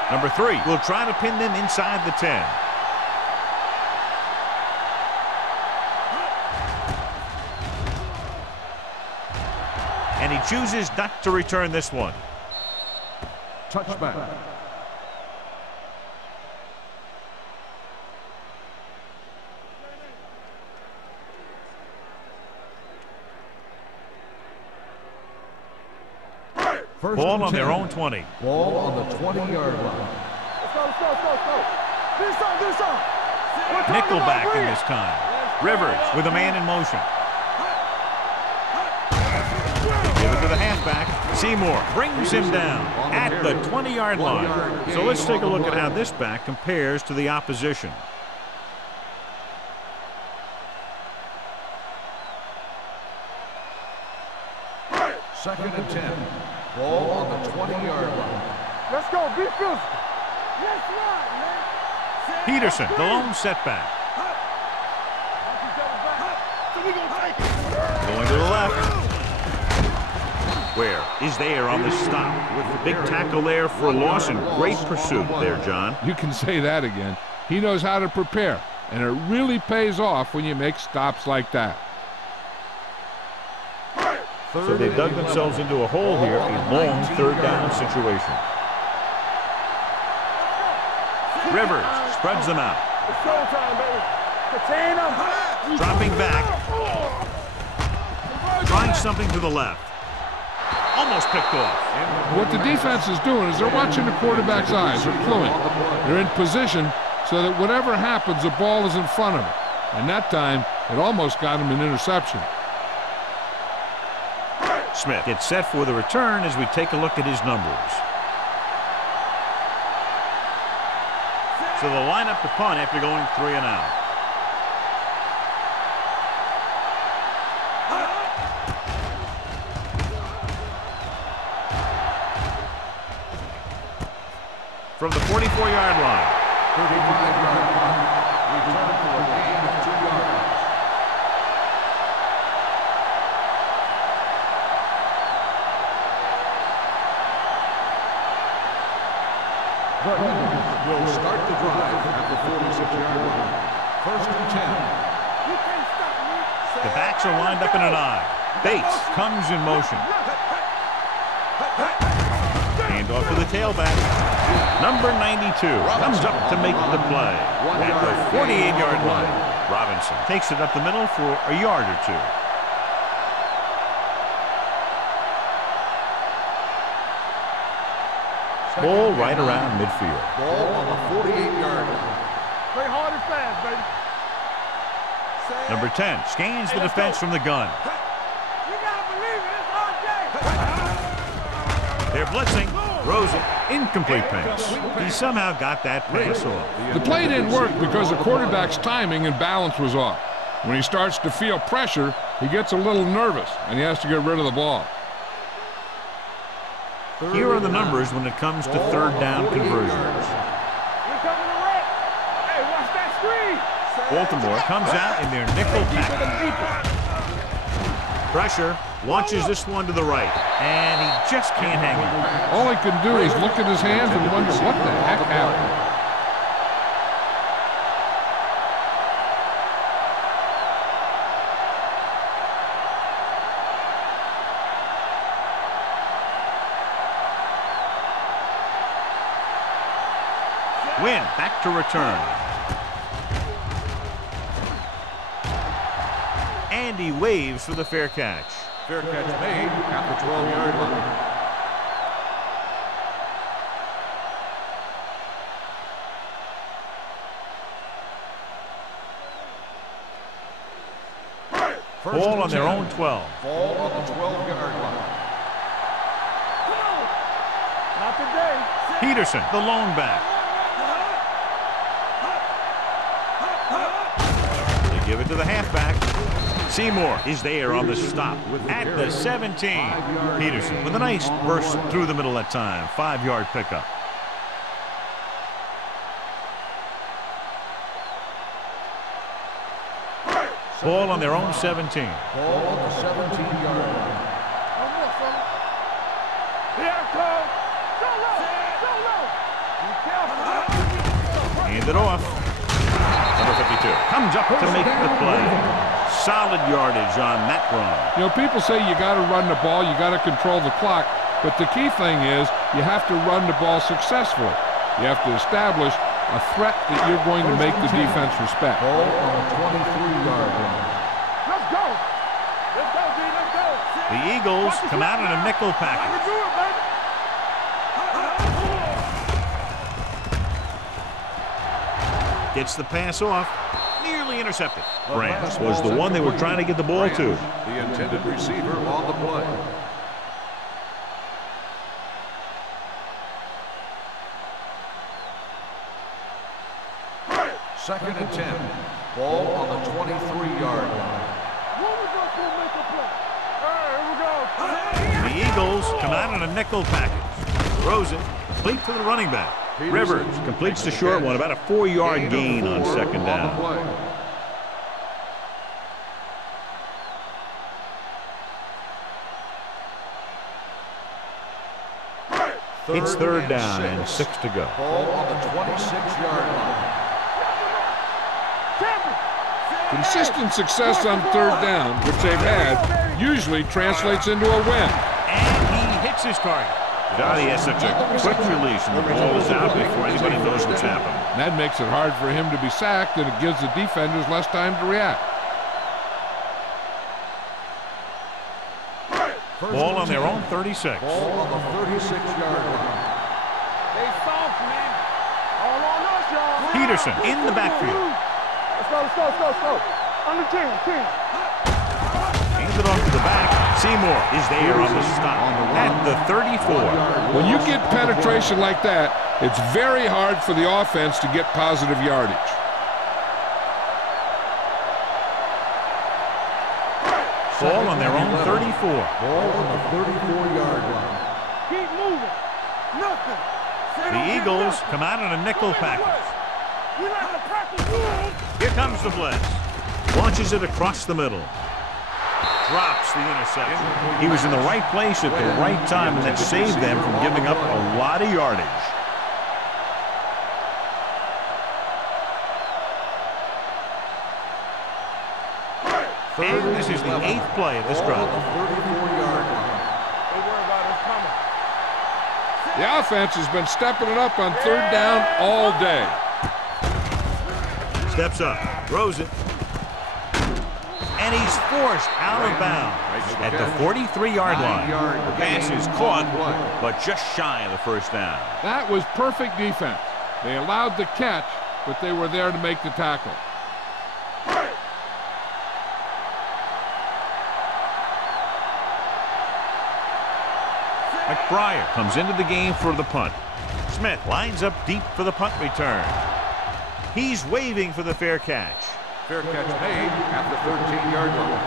Number 3 will try to pin them inside the 10. And he chooses not to return this one. Touchback. Ball on their own 20. Ball on the 20-yard line. Let's go. Do something. Nickelback in this time. Rivers with a man in motion. They give it to the halfback. Seymour brings him down at the 20-yard line. So let's take a look at how this back compares to the opposition. Second and 10. Ball on the 20-yard line. Let's go. Be physical. Let's run, man. Peterson, the lone setback. Going to the left. Where is there on the stop with the big tackle there for a loss and great pursuit there, John. You can say that again. He knows how to prepare, and it really pays off when you make stops like that. So they dug themselves into a hole here, a long third down situation. Rivers spreads them out. It's showtime, baby. Contain them. Dropping back. Trying something to the left. Almost picked off. What the defense is doing is they're watching the quarterback's eyes. They're cluing. They're in position so that whatever happens, the ball is in front of them. And that time, it almost got him an interception. Smith gets set for the return as we take a look at his numbers. So they'll line up the punt after going 3 and out. From the 44-yard line. 35-yard punt. Return for a gain of 2 yards. The Eagles will start the drive at the 46-yard line. First and 10. The backs are lined up in an I. Bates comes in motion. Hand off to the tailback. Number 92 comes up to make the play at the 48-yard line. Robinson takes it up the middle for a yard or 2. Ball right around midfield. Ball on the 48-yard line. Play hard and fast, baby. Number 10 scans the defense from the gun. You gotta believe it. It's RJ. They're blitzing. Throws it. Incomplete pass. He somehow got that pass off. The play didn't work because the quarterback's timing and balance was off. When he starts to feel pressure, he gets a little nervous, and he has to get rid of the ball. Here are the numbers when it comes to third down conversions. We're coming to wreck. Hey, watch that screen. Baltimore comes out in their nickel package. Pressure, launches this one to the right, and he just can't hang it. All he can do is look at his hands and wonder what the heck happened. Win, back to return. And he waves for the fair catch. Fair catch made at the 12-yard line. Ball on their own 12. Ball on the 12-yard line. Not today. Peterson, the lone back. They give it to the halfback. Seymour is there on the stop at the 17. Peterson with a nice burst through the middle that time. 5-yard pickup. Ball on their own 17. Ball on the 17-yard line. Hand it off. Number 52 comes up to make the play. Solid yardage on that run. You know, people say you got to run the ball, you got to control the clock, but the key thing is you have to run the ball successfully. You have to establish a threat that you're going to make the defense respect. Ball on the 23-yard line. Let's go. Let's go, D. Let's go. The Eagles come out in a nickel I can package. do it, baby. Gets the pass off. Nearly intercepted. Branch was the one they were trying to get the ball to. The intended receiver on the play. Second and 10. Ball on the 23-yard line. The Eagles come out in a nickel package. Throws it. Complete to the running back. Rivers completes the short one. About a 4-yard gain on second down. It's third down and 6 to go. Ball on the 26-yard line. Consistent success on third down, which they've had, usually translates into a win. And he hits his target. Johnny has such a quick release, and the ball is out before anybody knows what's happened. That makes it hard for him to be sacked, and it gives the defenders less time to react. Ball on their own 36. Ball on the 36-yard line. They soft, man. All on us, y'all. Peterson in the backfield. Let's go, let's go, let's go, let's go. Under 10. Hands it off to the back. Seymour is there on the stop at the 34. When you get penetration like that, it's very hard for the offense to get positive yardage. Ball on their own 34. Ball on the 34-yard line. Keep moving. Nothing. The Eagles come out in a nickel package. We like to practice rules. Here comes the blitz. Launches it across the middle. Drops the interception. He was in the right place at the right time, and that saved them from giving up a lot of yardage. And this is the 8th play of this drive. The 34-yard line. Don't worry about us coming. The offense has been stepping it up on third down all day. Steps up, throws it, and he's forced out of bounds at the 43-yard line. The pass is caught, but just shy of the first down. That was perfect defense. They allowed the catch, but they were there to make the tackle. McBriar comes into the game for the punt. Smith lines up deep for the punt return. He's waving for the fair catch. Fair catch made at the 13-yard line.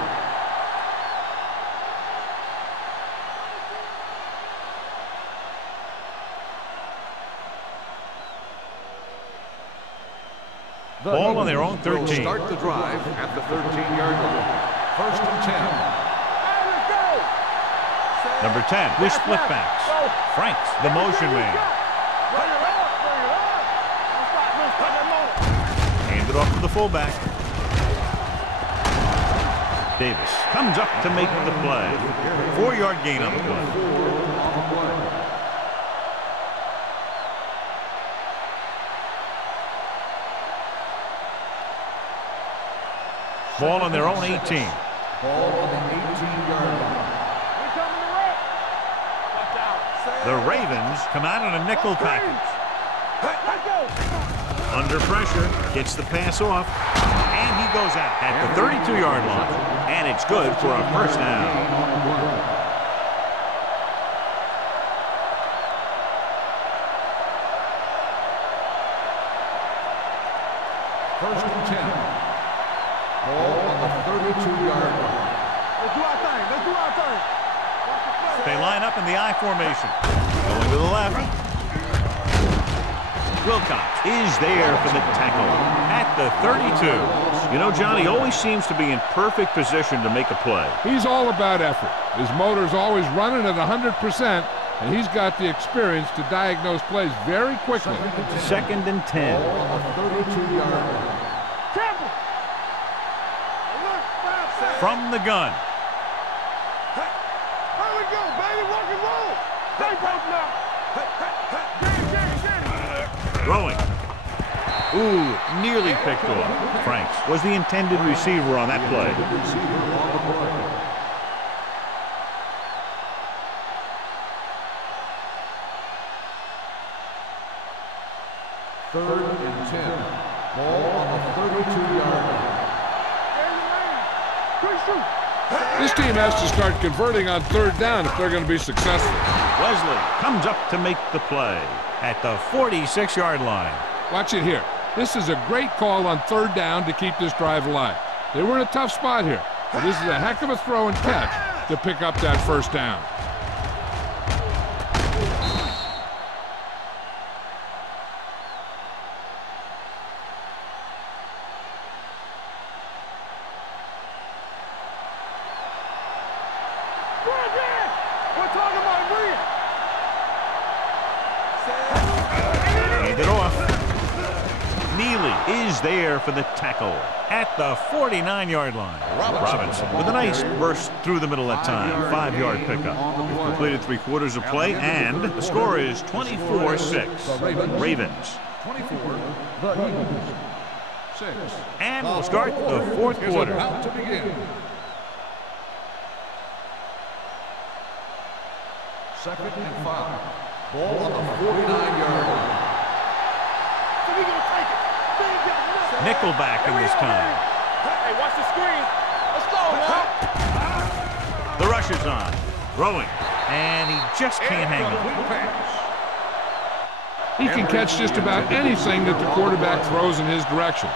Ball on their own 13. Will start the drive at the 13-yard line. First and 10. Number 10 with split backs. Franks, the motion man. Hand it off to the fullback. Davis comes up to make the play. 4-yard gain on the play. Ball on their own 18. Ball on the 18-yard line. The Ravens come out in a nickel package. Under pressure, gets the pass off, and he goes out at the 32-yard line, and it's good for a first down. First and 10. Ball on the 32-yard line. Let's do our thing. Let's do our thing. They line up in the I formation. Going to the left. Wilcox is there for the tackle at the 32. You know, John, he always seems to be in perfect position to make a play. He's all about effort. His motor's always running at 100%, and he's got the experience to diagnose plays very quickly. Second and 10. Ball on the 32-yard line. Temple. From the gun. Here we go, baby. Rock and roll. Stay both now. Throwing. Ooh, nearly picked off. Franks was the intended receiver on that play. Third and 10. Ball on the 32-yard line. This team has to start converting on third down if they're going to be successful. Wesley comes up to make the play at the 46-yard line. Watch it here. This is a great call on third down to keep this drive alive. They were in a tough spot here, but this is a heck of a throw and catch to pick up that first down. Hand it off. Neely is there for the tackle at the 49-yard line. Robinson with a nice burst through the middle that time. 5-yard pickup. We've completed 3/4 of play, and the score is 24-6. Ravens. 24. The Eagles. 6. And we'll start the fourth quarter. About to begin. Second and 5. Ball on the 49-yard line. Nickelback in this time. Hey, watch the screen. Let's go, now. The rush is on. Throwing. And he just can't hang on. He can catch just about anything that the quarterback throws in his direction.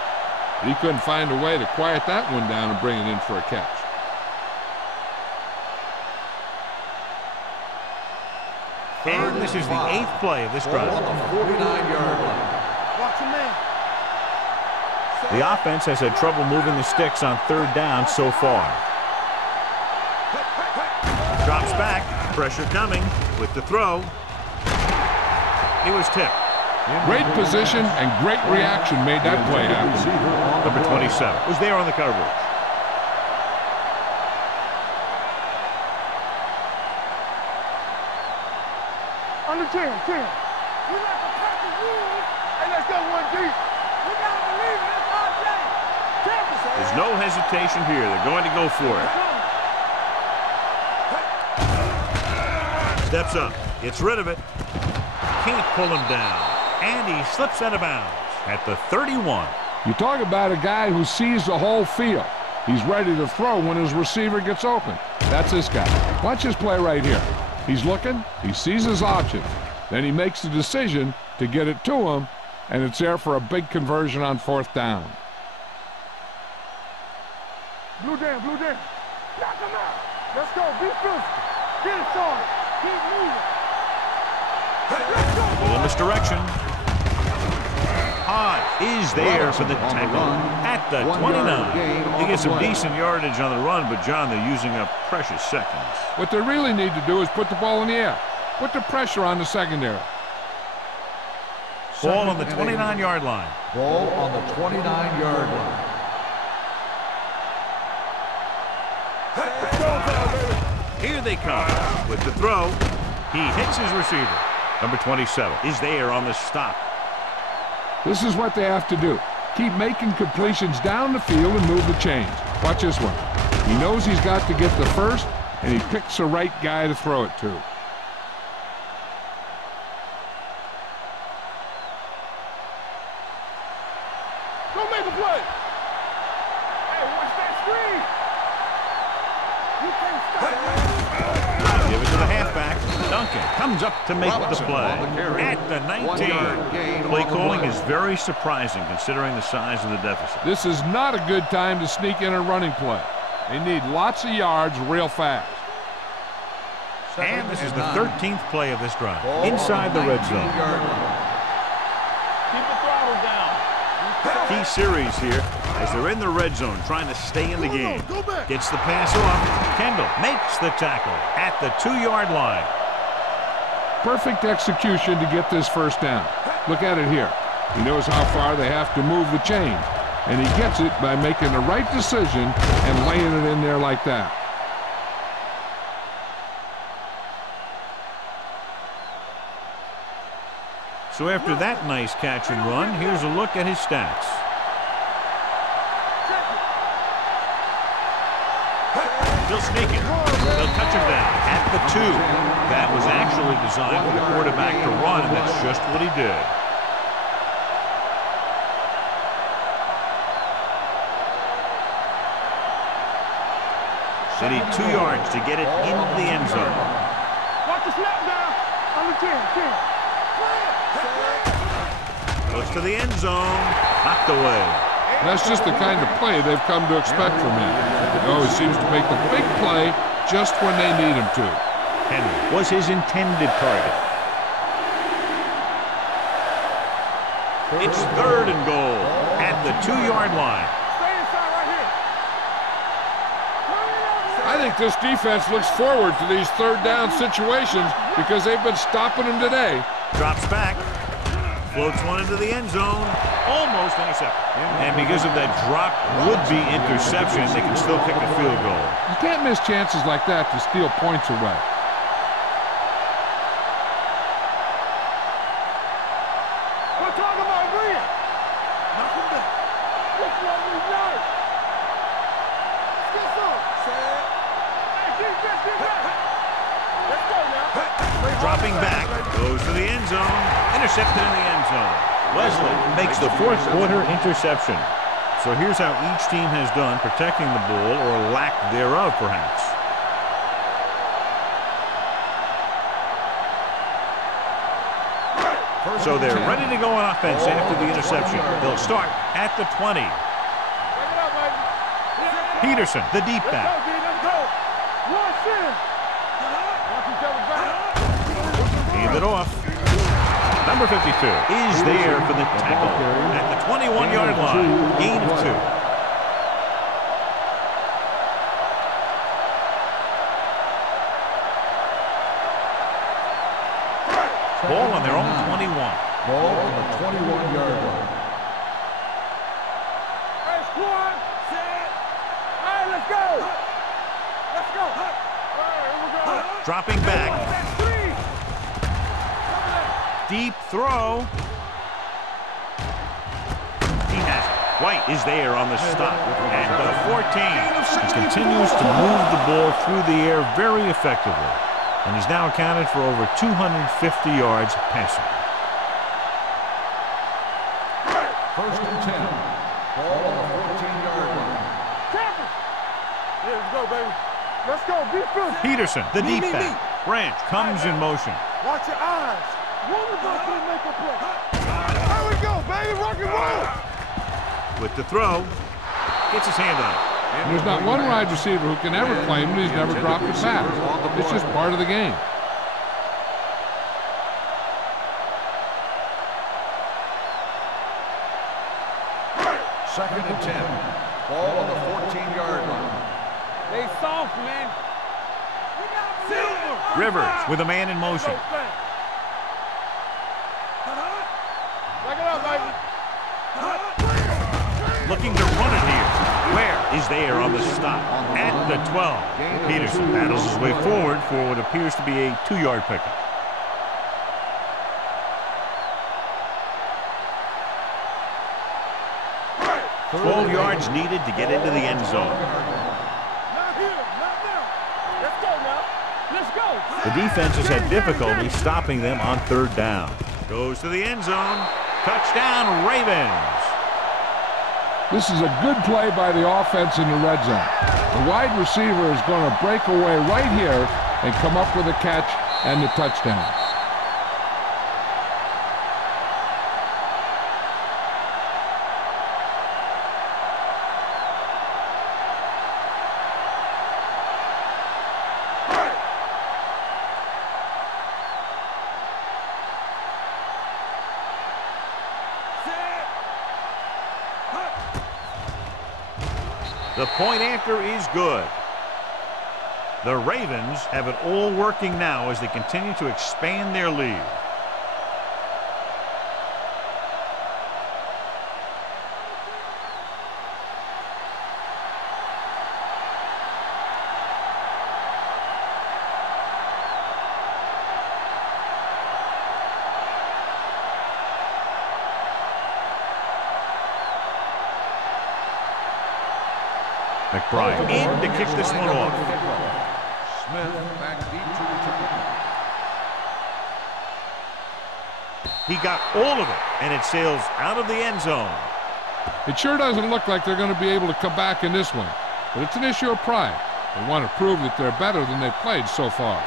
He couldn't find a way to quiet that one down and bring it in for a catch. And this is the 8th play of this drive. Ball on the 49-yard line. Watch your man. The offense has had trouble moving the sticks on third down so far. Drops back. Pressure coming with the throw. He was tipped. Great position and great reaction made that play happen. Number 27 was there on the coverage. Under 10. We like to cut the rules. Hey, let's go 1 deep. We got to believe it. That's our day. There's no hesitation here. They're going to go for it. Steps up. Gets rid of it. Can't pull him down. And he slips out of bounds at the 31. You talk about a guy who sees the whole field. He's ready to throw when his receiver gets open. That's this guy. Watch his play right here. He's looking, he sees his option, then he makes the decision to get it to him, and it's there for a big conversion on fourth down. Blue down. Knock him out. Let's go. Be physical. Get it started. Keep moving. Let's go. Full misdirection. High is there for the tackle at the 29. He gets some decent yardage on the run, but, John, they're using up precious seconds. What they really need to do is put the ball in the air. Put the pressure on the secondary. Ball on the 29-yard line. Ball on the 29-yard line. Here they come with the throw. He hits his receiver. Number 27 is there on the stop. This is what they have to do. Keep making completions down the field and move the chains. Watch this one. He knows he's got to get the first, and he picks the right guy to throw it to. Go make a play. Hey, watch that screen. You can't stop. Give it to the halfback. Duncan comes up to make the play. At the 19. Play calling is very surprising considering the size of the deficit. This is not a good time to sneak in a running play. They need lots of yards real fast. And this is the 13th play of this drive. Inside the red zone. Keep the throttle down. Key series here as they're in the red zone trying to stay in the game. Gets the pass off. Kendall makes the tackle at the 2-yard line. Perfect execution to get this first down. Look at it here. He knows how far they have to move the chain, and he gets it by making the right decision and laying it in there like that. So after that nice catch and run, here's a look at his stats. Still sneaking. They'll touch him down at the 2. That was actually designed for the quarterback to run, and that's just what he did. They need 2 yards to get it into the end zone. Watch the snap down. On the 10. Goes to the end zone. Knocked away. That's just the kind of play they've come to expect from him. He always seems to make the big play just when they need him to. Henry was his intended target. It's 3rd and goal at the 2-yard line. Stay inside right here. I think this defense looks forward to these 3rd down situations because they've been stopping them today. Drops back. Floats one into the end zone. Almost intercepted. And because of that drop would-be interception, they can still kick a field goal. You can't miss chances like that to steal points away. We're talking about Rhea. Nothing back. This one we know. Let's get some. Hey, keep back. Let's go now. Dropping back. Goes to the end zone. Intercepted in the end zone. Wesley makes the 4th quarter interception. So here's how each team has done protecting the ball, or lack thereof, perhaps. So they're ready to go on offense after the interception. They'll start at the 20. Peterson, the deep back. Hand it off. Number 52 is there for the tackle at the 21-yard line. Gain of 2. Ball on their own 21. Ball on the 21-yard line. Hey, squad. All right, let's go. Let's go. All right, here we go. Dropping back. Deep throw. He has it. White is there on the stop. And the 14. He continues to move the ball through the air very effectively. And he's now accounted for over 250 yards passing. 1st and 10. Ball on the 14-yard line. Here we go, baby. Let's go. Be first. Peterson, the deep back. Branch comes in motion. Watch your eyes. One of us can make a play. There we go, baby. Rock and roll. With the throw. Gets his hand on it. There's not one wide receiver who can ever claim that he's never dropped a pass. It's just part of the game. Second and 10. Ball on the 14-yard line. They soft, man. Silver. Rivers with a man in motion. Back it up, baby. Looking to run it here. Where is there on the stop? At the 12. Peterson battles his way forward for what appears to be a 2-yard pickup. Right. 12 yards needed to get into the end zone. Not here, not now. Let's go now. Let's go. The defense has had difficulty stopping them on 3rd down. Goes to the end zone. Touchdown, Ravens. This is a good play by the offense in the red zone. The wide receiver is going to break away right here and come up with a catch and the touchdown. The point after is good. The Ravens have it all working now as they continue to expand their lead. McBride in to kick this one off. Smith back deep to return. He got all of it, and it sails out of the end zone. It sure doesn't look like they're going to be able to come back in this one, but it's an issue of pride. They want to prove that they're better than they've played so far.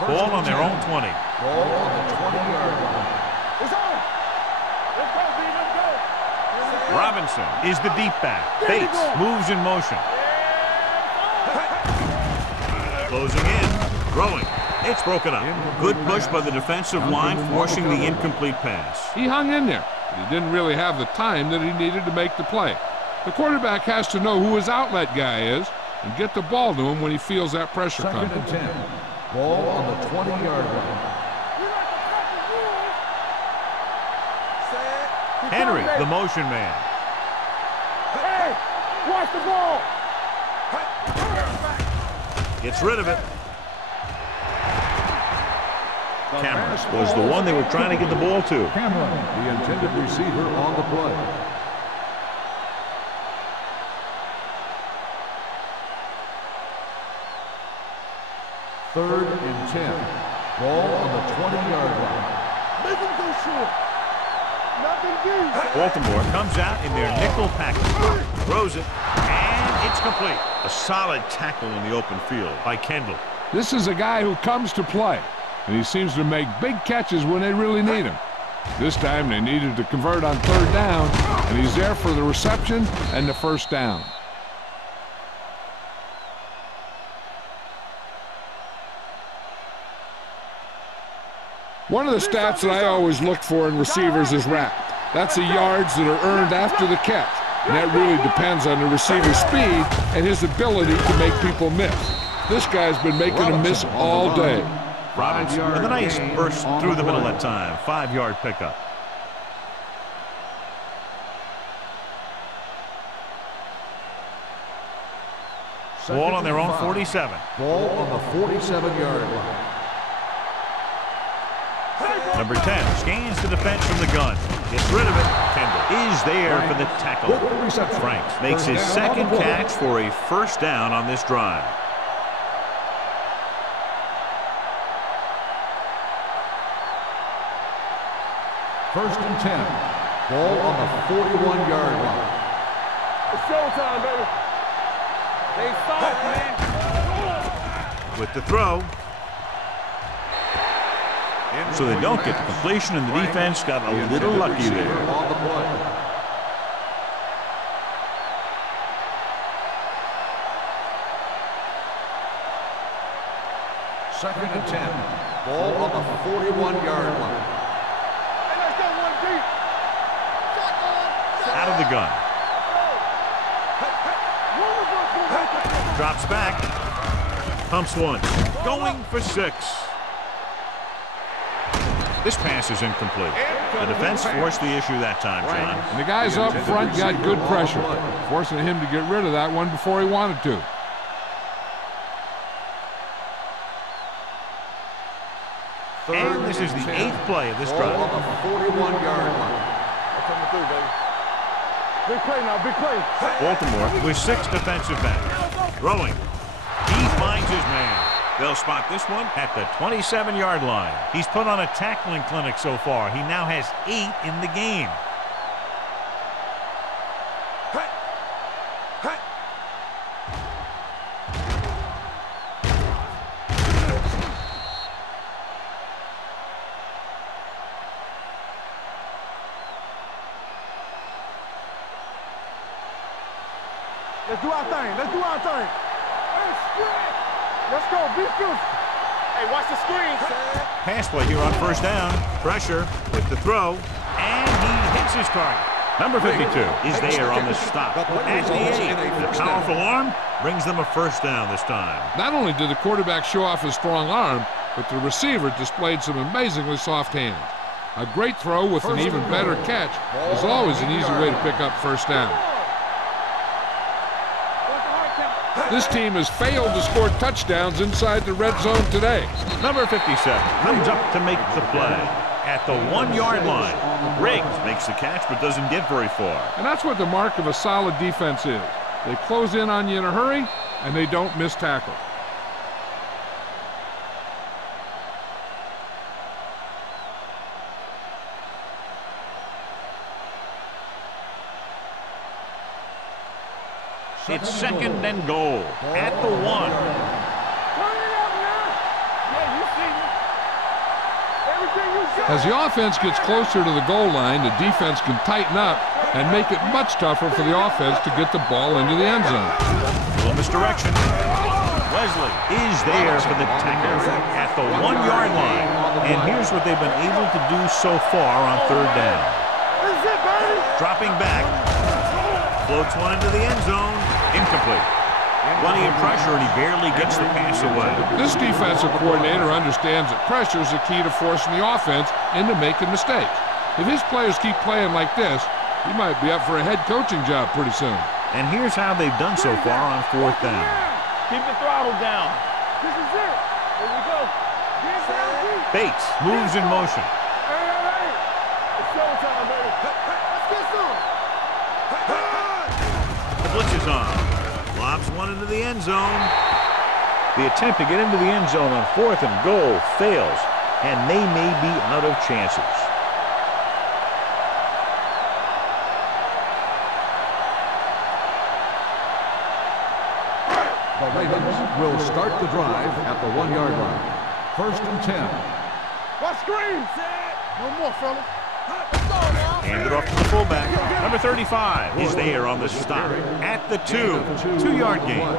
Ball on their own 20. Ball on the 20-yard line. It's on. Let's go, B. Let's go. Robinson is the deep back. Bates moves in motion. Closing in. Throwing. It's broken up. Good push by the defensive line, forcing the incomplete pass. He hung in there, but he didn't really have the time that he needed to make the play. The quarterback has to know who his outlet guy is and get the ball to him when he feels that pressure coming. 2nd and 10. Ball on the 20-yard line. Henry, the motion man. Hey, watch the ball. Gets rid of it. Cameron was the one they were trying to get the ball to. Cameron, the intended receiver on the play. Third and 10. Ball on the 20-yard line. Make him go short. Nothing deep. Baltimore comes out in their nickel package. Throws it, and it's complete. A solid tackle in the open field by Kendall. This is a guy who comes to play, and he seems to make big catches when they really need him. This time they needed to convert on 3rd down, and he's there for the reception and the 1st down. One of the stats that I always look for in receivers is RAP. That's the yards that are earned after the catch. And that really depends on the receiver's speed and his ability to make people miss. This guy's been making them miss all day. Robinson with a nice burst through the middle that time. 5-yard pickup. Ball on their own 47. Ball on the 47-yard line. Number 10 scans the defense from the gun. Gets rid of it. Kendall is there for the tackle. Franks makes his 2nd catch for a 1st down on this drive. First and 10. Ball on the 41-yard line. It's showtime, baby. They soft, man. With the throw. So they don't get the completion, and the defense got a little lucky there. On the play. Second and 10. Ball on the 41-yard line. Hey, let's go one deep. Out of the gun. Drops back. Pumps one. Going for 6. This pass is incomplete. The defense forced the issue that time, John. And the guys up front got good pressure, forcing him to get rid of that one before he wanted to. And this is the 8th play of this drive. Ball on the 41-yard line. That's coming through, baby. Big play now, big play. Baltimore with 6 defensive backs. Throwing. He finds his man. They'll spot this one at the 27-yard line. He's put on a tackling clinic so far. He now has 8 in the game. Let's do our thing. Let's do our thing. Let's go. Be good. Hey, watch the screen. Pass play here on first down. Pressure with the throw. And he hits his target. Number 52 is there on the stop. At the 8, the powerful arm brings them a first down this time. Not only did the quarterback show off his strong arm, but the receiver displayed some amazingly soft hands. A great throw with an even better catch is always an easy way to pick up first down. This team has failed to score touchdowns inside the red zone today. Number 57 comes up to make the play at the 1-yard line. Riggs makes the catch but doesn't get very far. And that's what the mark of a solid defense is. They close in on you in a hurry, and they don't miss tackle. It's second and goal at the 1. As the offense gets closer to the goal line, the defense can tighten up and make it much tougher for the offense to get the ball into the end zone. A little misdirection. Wesley is there for the tackle at the 1-yard line. And here's what they've been able to do so far on third down. Dropping back. Floats one into the end zone. Incomplete. Plenty of pressure, and he barely gets the pass away. This defensive coordinator understands that pressure is the key to forcing the offense into making mistakes. If his players keep playing like this, he might be up for a head coaching job pretty soon. And here's how they've done so far on fourth down. Keep the throttle down. This is it. Here we go. Bates moves in motion. Hey. It's showtime, baby. Let's get some. The blitz is on. Lobs one into the end zone. The attempt to get into the end zone on fourth and goal fails, and they may be out of chances. The Ravens will start the drive at the 1-yard line. First and 10. Watch screen. No more, fellas. Hand it off to the fullback. Number 35 is there on the stop at the 2-yard gain.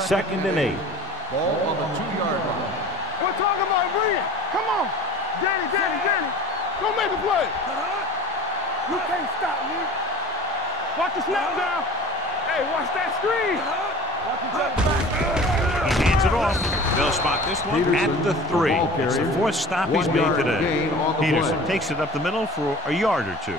Second and 8. Ball on the 2-yard line. We're talking about bringing. Come on. Danny. Go make a play. You can't stop me. Watch the snap down. Hey, watch that screen. He hands it off. They'll spot this one at the 3. It's the fourth stop he's made today. Peterson takes it up the middle for a yard or 2.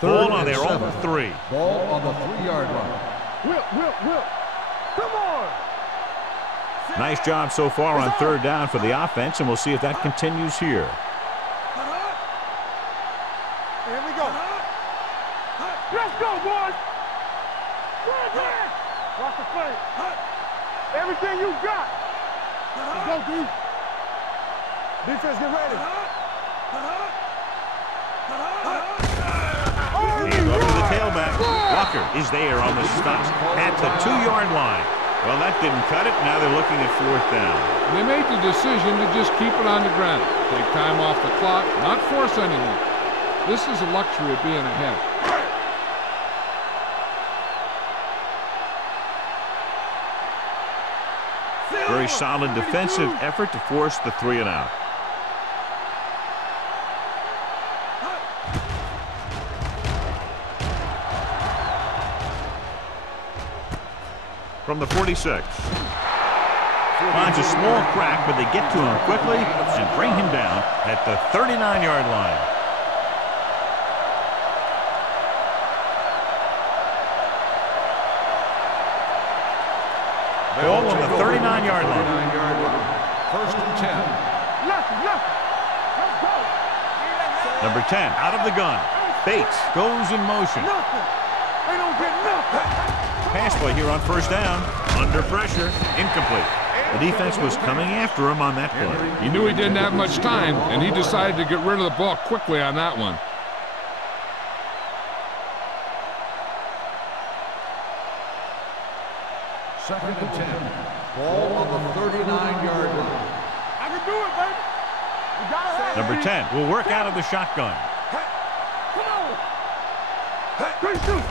Ball on their own 3. Ball on the 3-yard line. Whip. Come on. Nice job so far on third down for the offense, and we'll see if that continues here. Here we go. Let's go, boys. Watch the play. Everything you got. Let's go, D. Defense, get ready. And over to the tailback. Walker is there on the stop at the 2-yard line. Well, that didn't cut it. Now they're looking at fourth down. They made the decision to just keep it on the ground. Take time off the clock, not force anything. This is a luxury of being ahead. Very solid defensive effort to force the 3 and out. From the 46. Finds a small crack, but they get to him quickly and bring him down at the 39-yard line. Ball on the 39-yard line. First and 10. Let's go. Number 10 out of the gun. Bates goes in motion. They don't get nothing. Pass play here on first down. Under pressure. Incomplete. The defense was coming after him on that play. He knew he didn't have much time, and he decided to get rid of the ball quickly on that one. Second and 10. Ball on the 39-yard line. I can do it, baby. You gotta have Number it. 10 will work out of the shotgun. Come on. 3-2.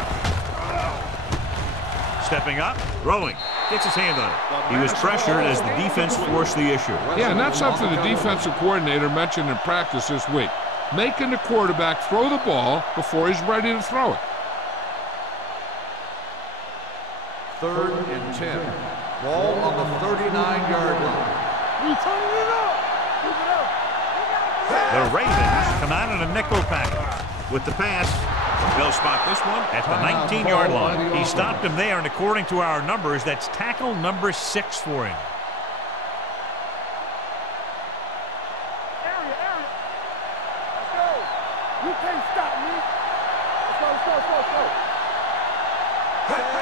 Stepping up, throwing. Gets his hand on it. He was pressured as the defense forced the issue. Yeah, and that's something the defensive coordinator mentioned in practice this week. Making the quarterback throw the ball before he's ready to throw it. Third and 10. Ball on the 39-yard line. We turning it up. Keep it up. The Ravens come out in a nickel package with the pass. They'll spot this one at the 19-yard line. He stopped him there, and according to our numbers, that's tackle number 6 for him. Area. Let's go. You can't stop me. Let's go.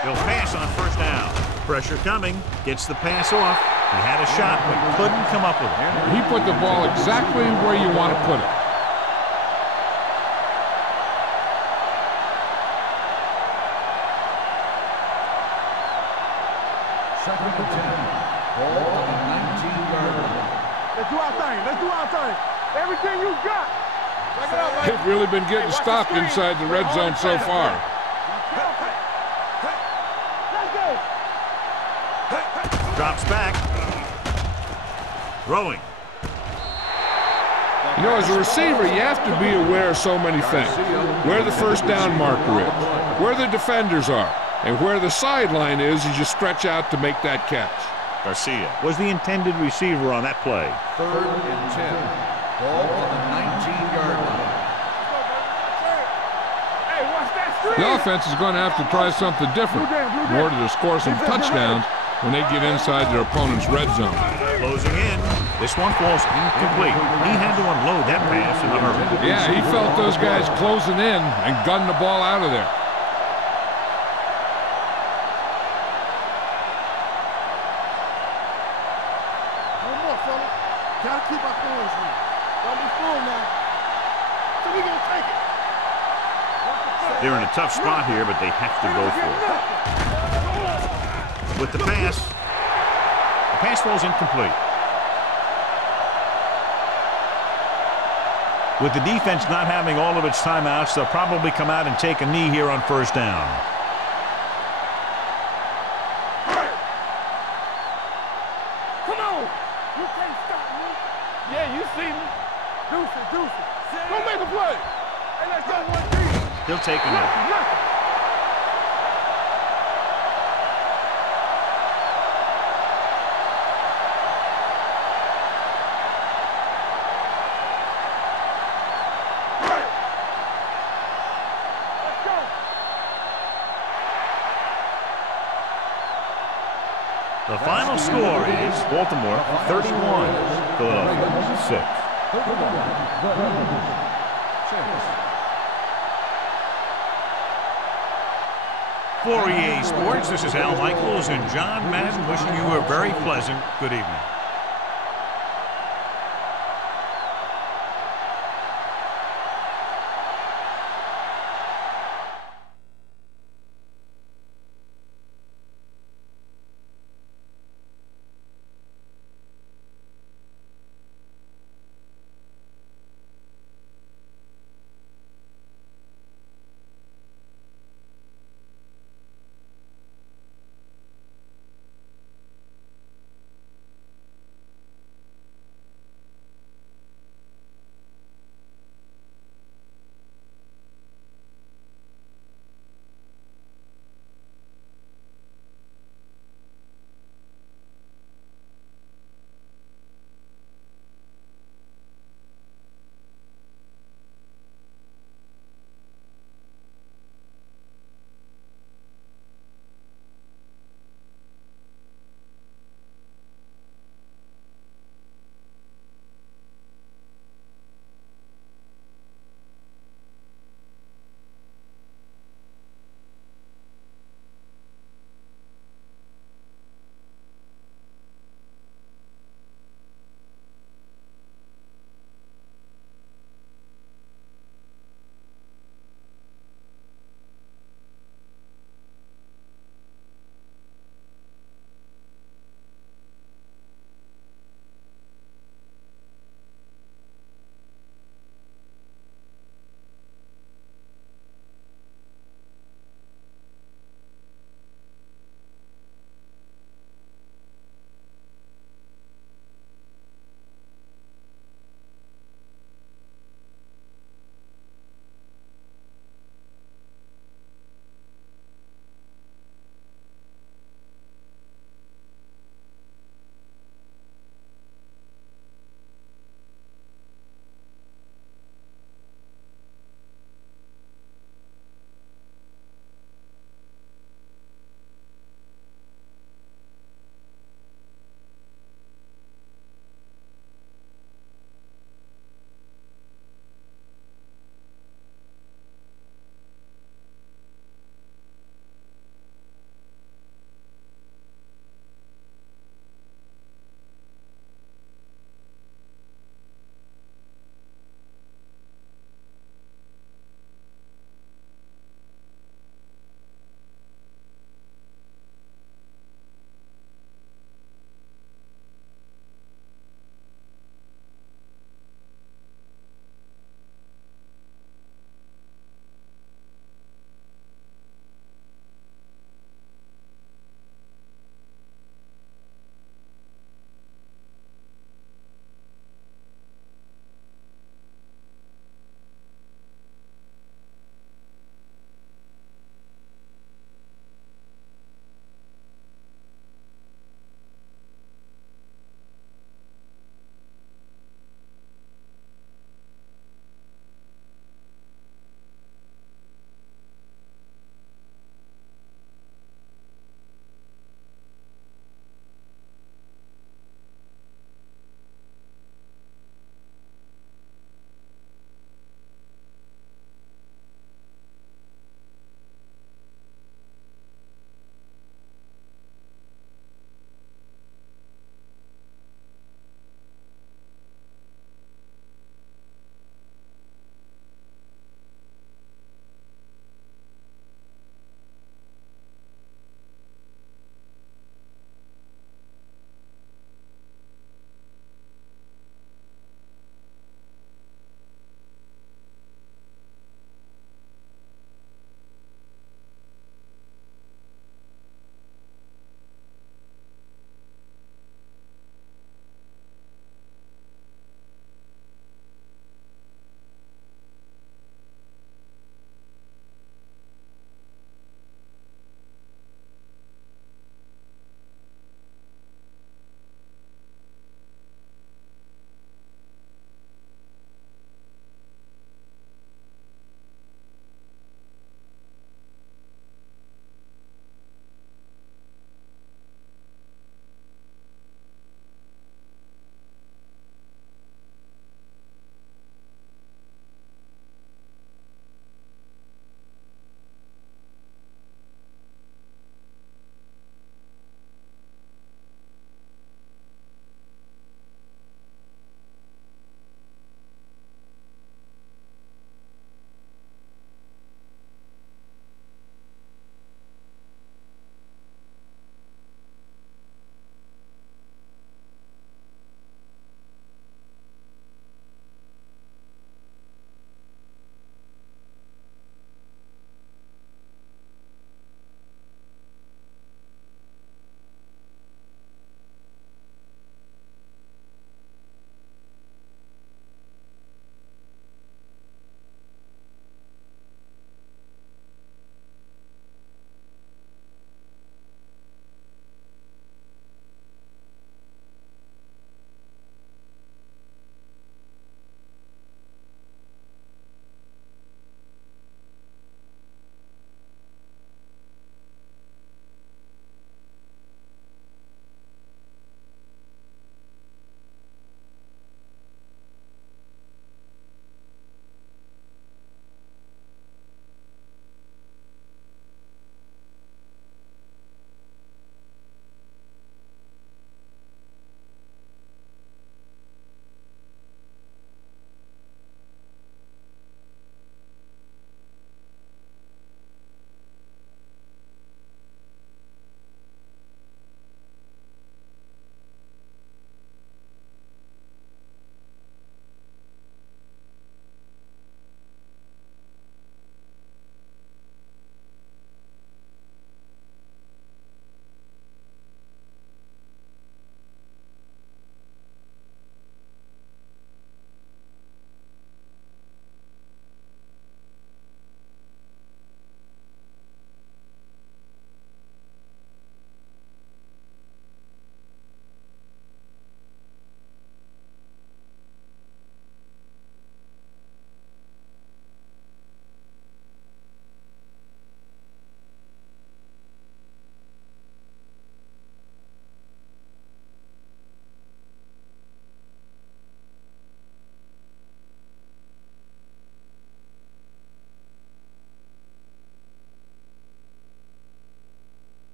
He'll pass on first down. Pressure coming. Gets the pass off. He had a shot, but couldn't come up with it. He put the ball exactly where you want to put it. Second and 10. Ball on the 19-yard line. Let's do our thing. Everything you got. Check it out, baby. They've really been getting Hey, watch stopped the screen. inside the red zone so far. Let's go. Drops back. Throwing. You know, as a receiver, you have to be aware of so many things. Where the first down marker is, where the defenders are, and where the sideline is as you stretch out to make that catch. Garcia was the intended receiver on that play. Third and 10. Ball on the 19-yard line. Hey, watch that screen. The offense is going to have to try something different in order to score some touchdowns when they get inside their opponent's red zone. Closing in. This one falls incomplete. He had to unload that pass in a hurry. Yeah, he felt those guys closing in and gunned the ball out of there. No more, fella. Gotta keep our points in. Don't be fooled now. So we gonna take it. They're in a tough spot here, but they have to go for it. With the pass falls incomplete. With the defense not having all of its timeouts, they'll probably come out and take a knee here on first down. Come on. You can't stop me. Yeah, you see me. Deuce it. Go make a play. Hey, let's go 1-3. He'll take a knee. Nothing. The final score is Baltimore 31, Philadelphia 6. For EA Sports, this is Al Michaels and John Madden wishing you a very pleasant good evening.